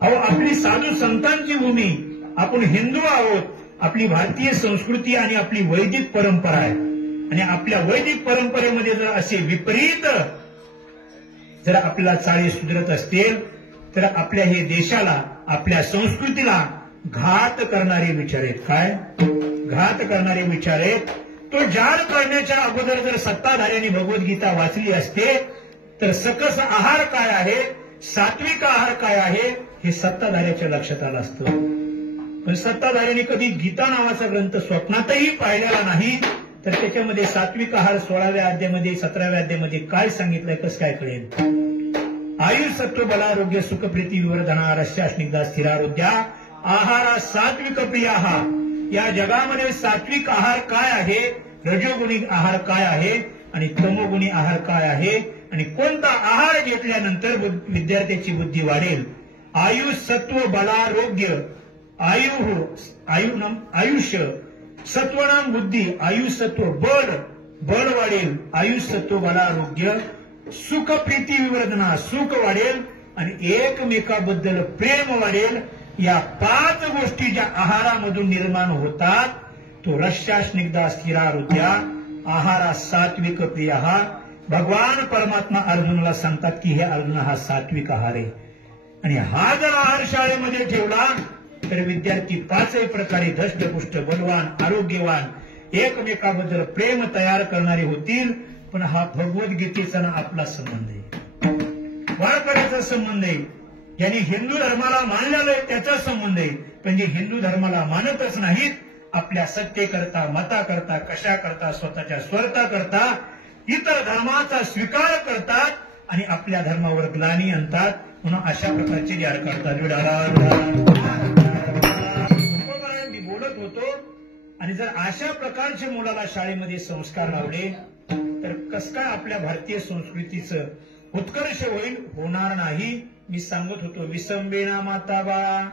अहो, आपली साधू संतांची भूमी, आपण हिंदू आहोत, आपली भारतीय संस्कृती आणि आपली वैदिक परंपरा आहे. आणि आपल्या वैदिक परंपरेमध्ये जर असे विपरीत जर आपल्याला चाळी सुधरत असतील तर आपल्या हे देशाला, आपल्या संस्कृतीला घात करणारे विचार आहेत. काय घात करणारे विचार आहेत? तो जाड करण्याच्या अगोदर जर सत्ताधाऱ्यांनी भगवद्गीता वाचली असते तर सकस आहार काय आहे, सात्विक आहार काय आहे हे सत्ताधाऱ्याच्या लक्षात आलं असतं. पण सत्ताधाऱ्यांनी कधी गीता नावाचा ग्रंथ स्वप्नातही पाहिलेला नाही तर त्याच्यामध्ये सात्विक आहार 16व्या अध्यायामध्ये 17व्या अध्यायामध्ये काय सांगितलंय, कसं काय कळेल? आयुष सत्व बलारोग्य सुख प्रीती विवर्धना रस्या स्निग्धा स्थिरारोग्या आहारा सात्विक प्रिय आहार. या जगामध्ये सात्विक आहार काय आहे, रजोगुणी आहार काय आहे आणि तमोगुणी आहार काय आहे आणि कोणता आहार घेतल्यानंतर विद्यार्थ्याची बुद्धी वाढेल. आयुष सत्व बलारोग्य आयुष्य सत्वनाम बुद्धी आयुष सत्व बल वाढेल. आयुष सत्व बलारोग्य सुख प्रीती विवर्धना सुख वाढेल आणि एकमेकाबद्दल प्रेम वाढेल. या 5 गोष्टी ज्या आहारामधून निर्माण होतात तो रस्या स्निग्धा स्थिरारोग्या आहारा सात्विक प्रिय आहार. भगवान परमात्मा अर्जुनाला सांगतात की हे अर्जुन हा सात्विक आहार आहे आणि हा जर आहार शाळेमध्ये ठेवला तर विद्यार्थी 5ही प्रकारे धष्टपुष्ट बलवान आरोग्यवान एकमेकाबद्दल प्रेम तयार करणारे होतील. पण हा भगवद्गीतेचा ना आपला संबंध आहे, वारकऱ्याचा संबंध आहे, ज्यांनी हिंदू धर्माला मानलेलं आहे त्याचा संबंध आहे. पण जे हिंदू धर्माला मानतच नाहीत, आपल्या सत्तेकरता मताकरता कशाकरता स्वतःच्या स्वार्थाकरता इतर धर्माचा स्वीकार करतात आणि आपल्या धर्मावर ग्लानी आणतात. म्हणून अशा प्रकारचे जे करतात. मी बोलत होतो आणि जर अशा प्रकारचे मुलाला शाळेमध्ये संस्कार लावले तर कसं काय आपल्या भारतीय संस्कृतीचं उत्कर्ष होईल? होणार नाही. मी सांगत होतो विसंबेना माता बाळा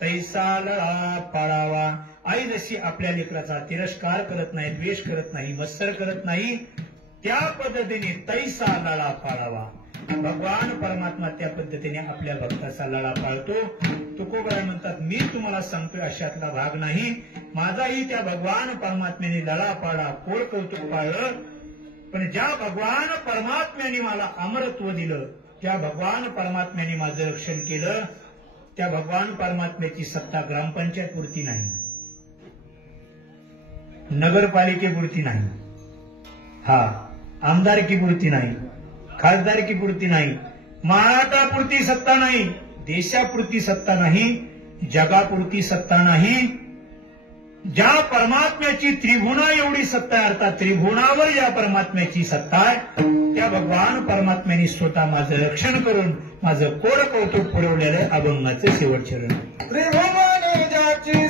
तैसा लळा पाळावा. आई जशी आपल्या लेकराचा तिरस्कार करत नाही, द्वेष करत नाही, मत्सर करत नाही, त्या पद्धतीने तैसा लळा पाळावा. भगवान परमात्मा त्या पद्धतीने आपल्या भक्ताचा लळा पाळतो. तुकोबराय म्हणतात मी तुम्हाला सांगतोय अशातला भाग नाही. माझाही त्या भगवान परमात्म्याने लळा पाळला, कोर कौतुक पाळलं. पण ज्या भगवान परमात्म्याने मला अमरत्व दिलं, ज्या भगवान परमात्म्याने माझं रक्षण केलं, त्या भगवान परमात्म्याची सत्ता ग्रामपंचायतपुरती नाही, नगरपालिकेपुरती नाही, हा आमदारकीपुरती नाही, खासदारकीपुरती नाही, महाराष्ट्रापुरती सत्ता नाही, देशापुरती सत्ता नाही, जगापुरती सत्ता नाही. ज्या परमात्म्याची त्रिभुवना एवढी सत्ता आहे, अर्थात त्रिभुवनावर ज्या परमात्म्याची सत्ता आहे त्या भगवान परमात्म्याने स्वतः माझं रक्षण करून माझं कोड कौतुक पुरवलेलं आहे. अभंगाचे शेवट चरण. त्रिभुवन ज्याची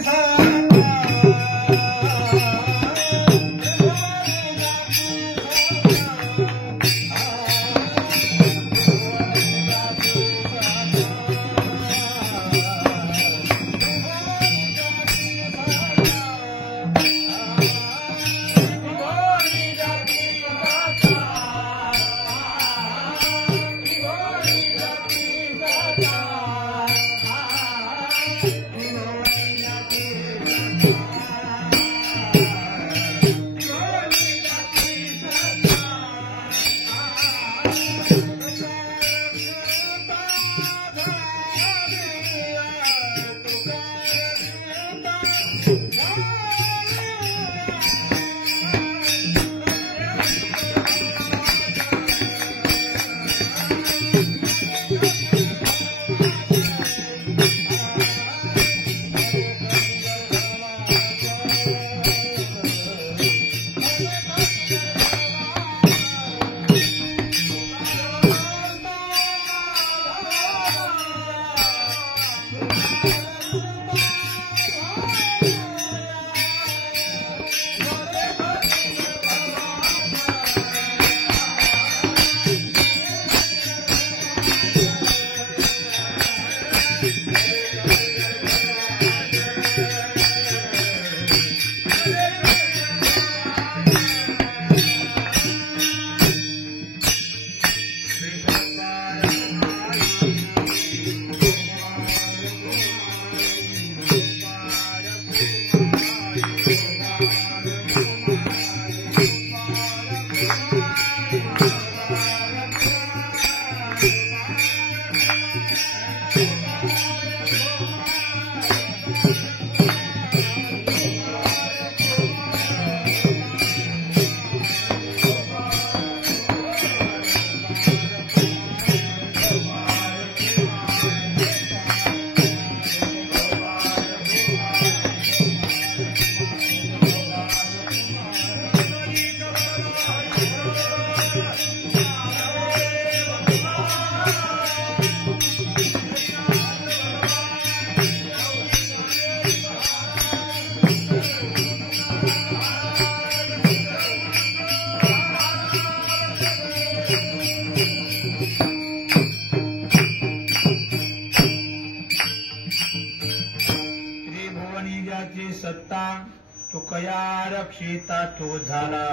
तो कया रक्षिता तो झाला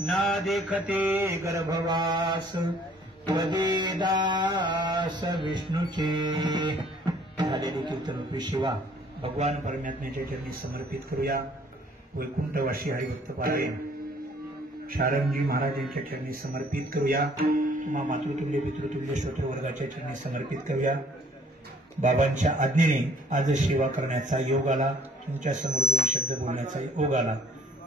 न देखते गर्भवास वेदास विष्णूचे झालेली कीर्तन शिवा भगवान परमात्म्याच्या चरणी समर्पित करूया. वैकुंठवासी हरिभक्त पारायण शारंगजी महाराज यांच्या चरणी समर्पित करूया. तुम्हा मातृतुल्य पितृतुल्य श्रोतृवर्गाच्या चरणी समर्पित करूया. बाबांच्या आज्ञेने आज सेवा करण्याचा योग आला. तुमच्या समोर 2 शब्द बोलण्याचा योग आला.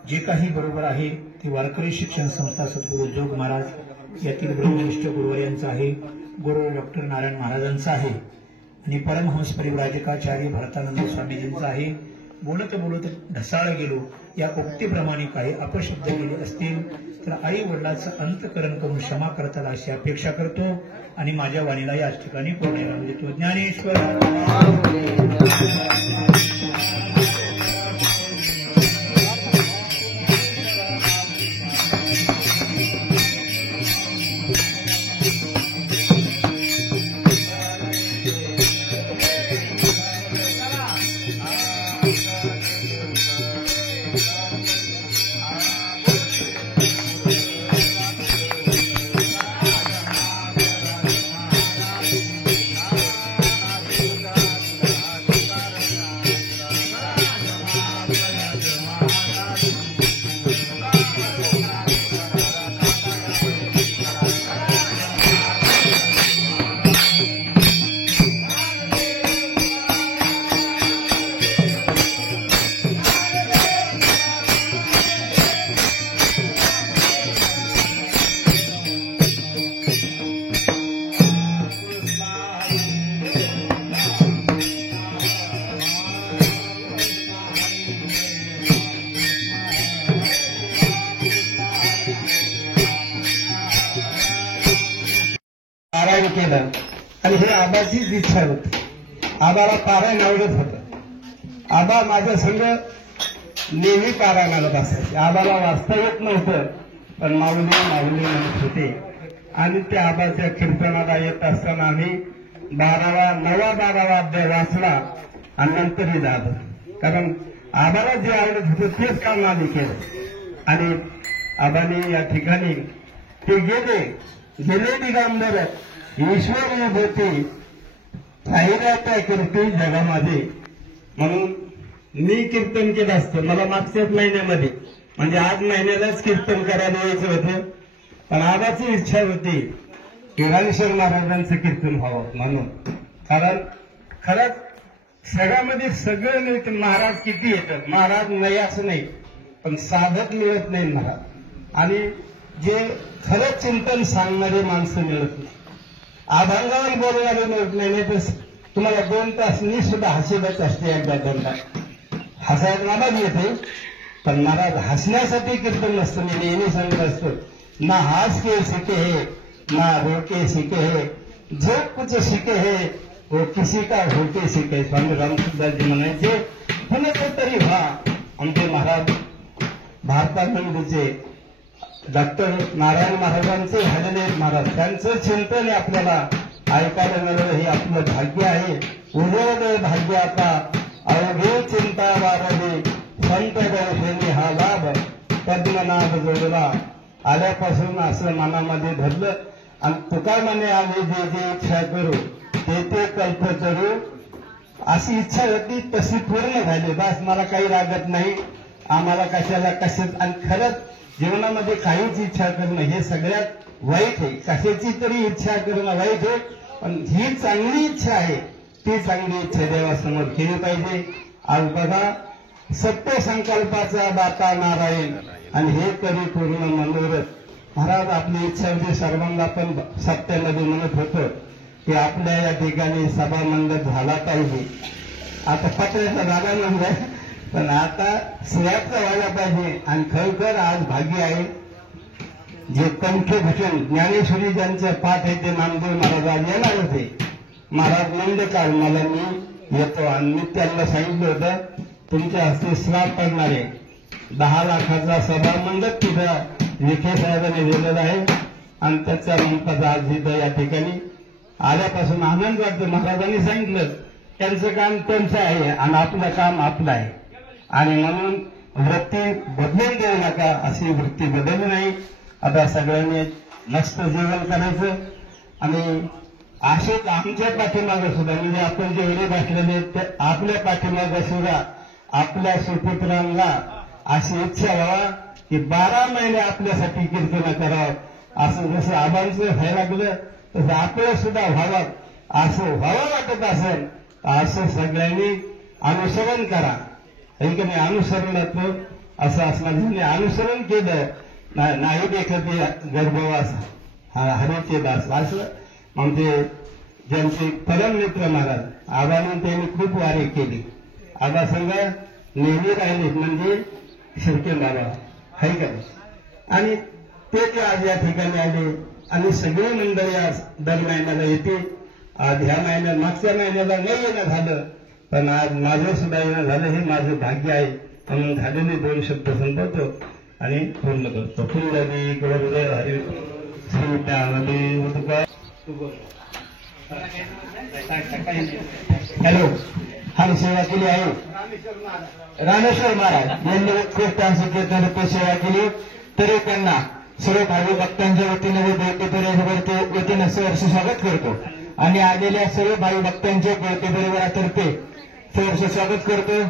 जे काही बरोबर आहे ते वारकरी शिक्षण संस्था सद्गुरू जोग महाराज यातील ब्रह्मनिष्ठ गुरुवर्यांचा आहे. गुरु डॉक्टर नारायण महाराजांचा आहे आणि परमहंस परिव्राजकाचार्य भरतानंद स्वामीजींचा आहे. बोलत बोलत ढसाळ गेलो या उक्तीप्रमाणे काही अपशब्द गेले असतील तर आई वडिलांचं अंतकरण करून क्षमा करताल अशी अपेक्षा करतो आणि माझ्या वाणीला याच ठिकाणी पूर्ण देतो. ज्ञानेश्वर पारायण केलं आणि हे आबाचीच इच्छा होती. आबाला पारायण आवडत होतं. आबा माझ्या संग नेहमी पारायणाला बसायचे. आबाला वाचता येत नव्हतं पण माऊली माऊली म्हणत होते आणि त्या आबाच्या कीर्तनाला येत असताना आम्ही 12वा अध्याय वाचला आणि नंतरही झालं. कारण आबाला जे आवडत होतं तेच काम आम्ही केलं आणि आबाने या ठिकाणी ते गेले दिगंबर ईश्वर होते राहिल्या त्या कीर्ती जगामध्ये. म्हणून मी कीर्तन केलं असतं. मला मागच्याच महिन्यामध्ये म्हणजे आज महिन्यालाच कीर्तन करायला यायचं होतं पण आबाची इच्छा होती की ज्ञानेश्वर महाराजांचं कीर्तन व्हावं म्हणून. कारण खरंच सगळ्यामध्ये सगळं मिळतं. महाराज किती येतात, महाराज नाही असं नाही पण साधक मिळत नाही महाराज. आणि जे खरंच चिंतन सांगणारे माणसं मिळत नाही. अभंगावर बोलणारे मिळत नाही. तर तुम्हाला 2 तास मी सुद्धा हसतच असते. एकदा 2 तास हसायला मला येते पण महाराज हसण्यासाठी कीर्तन नसतं. मी नेहमी सांगत असतो ना हास के सीखे है ना रोके सीखे है जो कुछ सीखे है वो किसी का होके सीखे. स्वामी रामसुद्धाजी म्हणायचे कुणाचं तरी व्हा. आमचे महाराज भारताखंडचे डॉक्टर नारायण महाराजांचे झालेले महाराज त्यांचं चिंतन आपल्याला ऐकायला मिळालं हे आपलं भाग्य आहे. उजळले भाग्य आता अवघे चिंता वारले संत दर्शनी हा लाभ पद्मनाभ जोडला. आल्यापासून असं मनामध्ये धरलं आणि तुका म्हणे आम्ही जे जे इच्छा करू ते कल्प करू अशी इच्छा होती तशी पूर्ण झाली. बस मला काही लागत नाही. आम्हाला कशाला कशात आणि खरंच जीवनामध्ये काहीच इच्छा करणं हे सगळ्यात वाईट आहे. कशाची तरी इच्छा करणं वाईट आहे पण ही चांगली इच्छा आहे. ती चांगली इच्छा देवासमोर केली पाहिजे. आज बघा सत्य संकल्पाचा दाता नारायण आणि हे करी पूर्ण मनोरथ. महाराज आपली इच्छा होती सर्वांना पण सत्यामध्ये म्हणत होतं की आपल्या या ठिकाणी सभा मंडप झाला पाहिजे. आता पत्र्याचा झाला नव्हता पण आता स्लॅबचा व्हायला पाहिजे. आणि खरोखर आज भाग्य आहे जे कंठभूषण ज्ञानेश्वरी ज्यांचं पाठ आहे ते नामदेव महाराज आज येणार होते. महाराज म्हणले काल मला मी येतो आणि मी त्यांना सांगितलं होतं तुमच्या हस्ते स्लॅब पडणार आहे. 10 लाखाचा सभा मंडप तिथं विखे साहेबांनी दिलेला आहे आणि त्याच्या मंडपाचा आज इथं या ठिकाणी आल्यापासून आनंद वाटतो. महाराजांनी सांगितलं त्यांचं काम त्यांचं आहे आणि आपलं काम आपलं आहे आणि म्हणून वृत्ती बदलून देऊ नका, अशी वृत्ती बदलली नाही. आता सगळ्यांनी मस्त जेवण करायचं आणि असेच आमच्या पाठीमागे सुद्धा म्हणजे आपण जेवढे बसलेले ते आपल्या पाठीमागे सुद्धा आपल्या सुपुत्रांना अशी इच्छा व्हावा की 12 महिने आपल्यासाठी कीर्तन करावं. असं जसं आबांचं व्हायला लागलं तसं आपलं सुद्धा व्हावं, असं व्हावं वाटत असेल असं सगळ्यांनी अनुसरण करा. हे की नाही, अनुसरणाचं असं असणार. ज्यांनी अनुसरण केलं नाही देखत गर्भवास हरीचे दास, असं म्हणजे ज्यांचे परम मित्र महाराज आबांनी त्यांनी खूप वारी केली. आबा संघ नेहमी राहिले म्हणजे शिर्के बाबा हाय का. आणि ते आज या ठिकाणी आले आणि सगळी मंडळी आज दर महिन्याला येते. आज ह्या महिन्यात मागच्या महिन्याला नाही येणं झालं, पण आज माझं सुद्धा येणं झालं, हे माझं भाग्य आहे. म्हणून झालेले 2 शब्द संपवतो आणि पूर्ण करतो. फुलदी गोविंद हरी श्री त्यामध्ये हॅलो, हम सेवा केली आहे. रामेश्वर महाराज यांनी उत्कृष्ट अशी कीर्तन सेवा केली, तरी त्यांना सर्व भावी भक्तांच्या वतीने व बोलते परिवाराच्या वतीने सहर्ष स्वागत करतो आणि आलेल्या सर्व भावी भक्तांच्या बोलते परिवारातर्फे सहर्ष स्वागत करतो.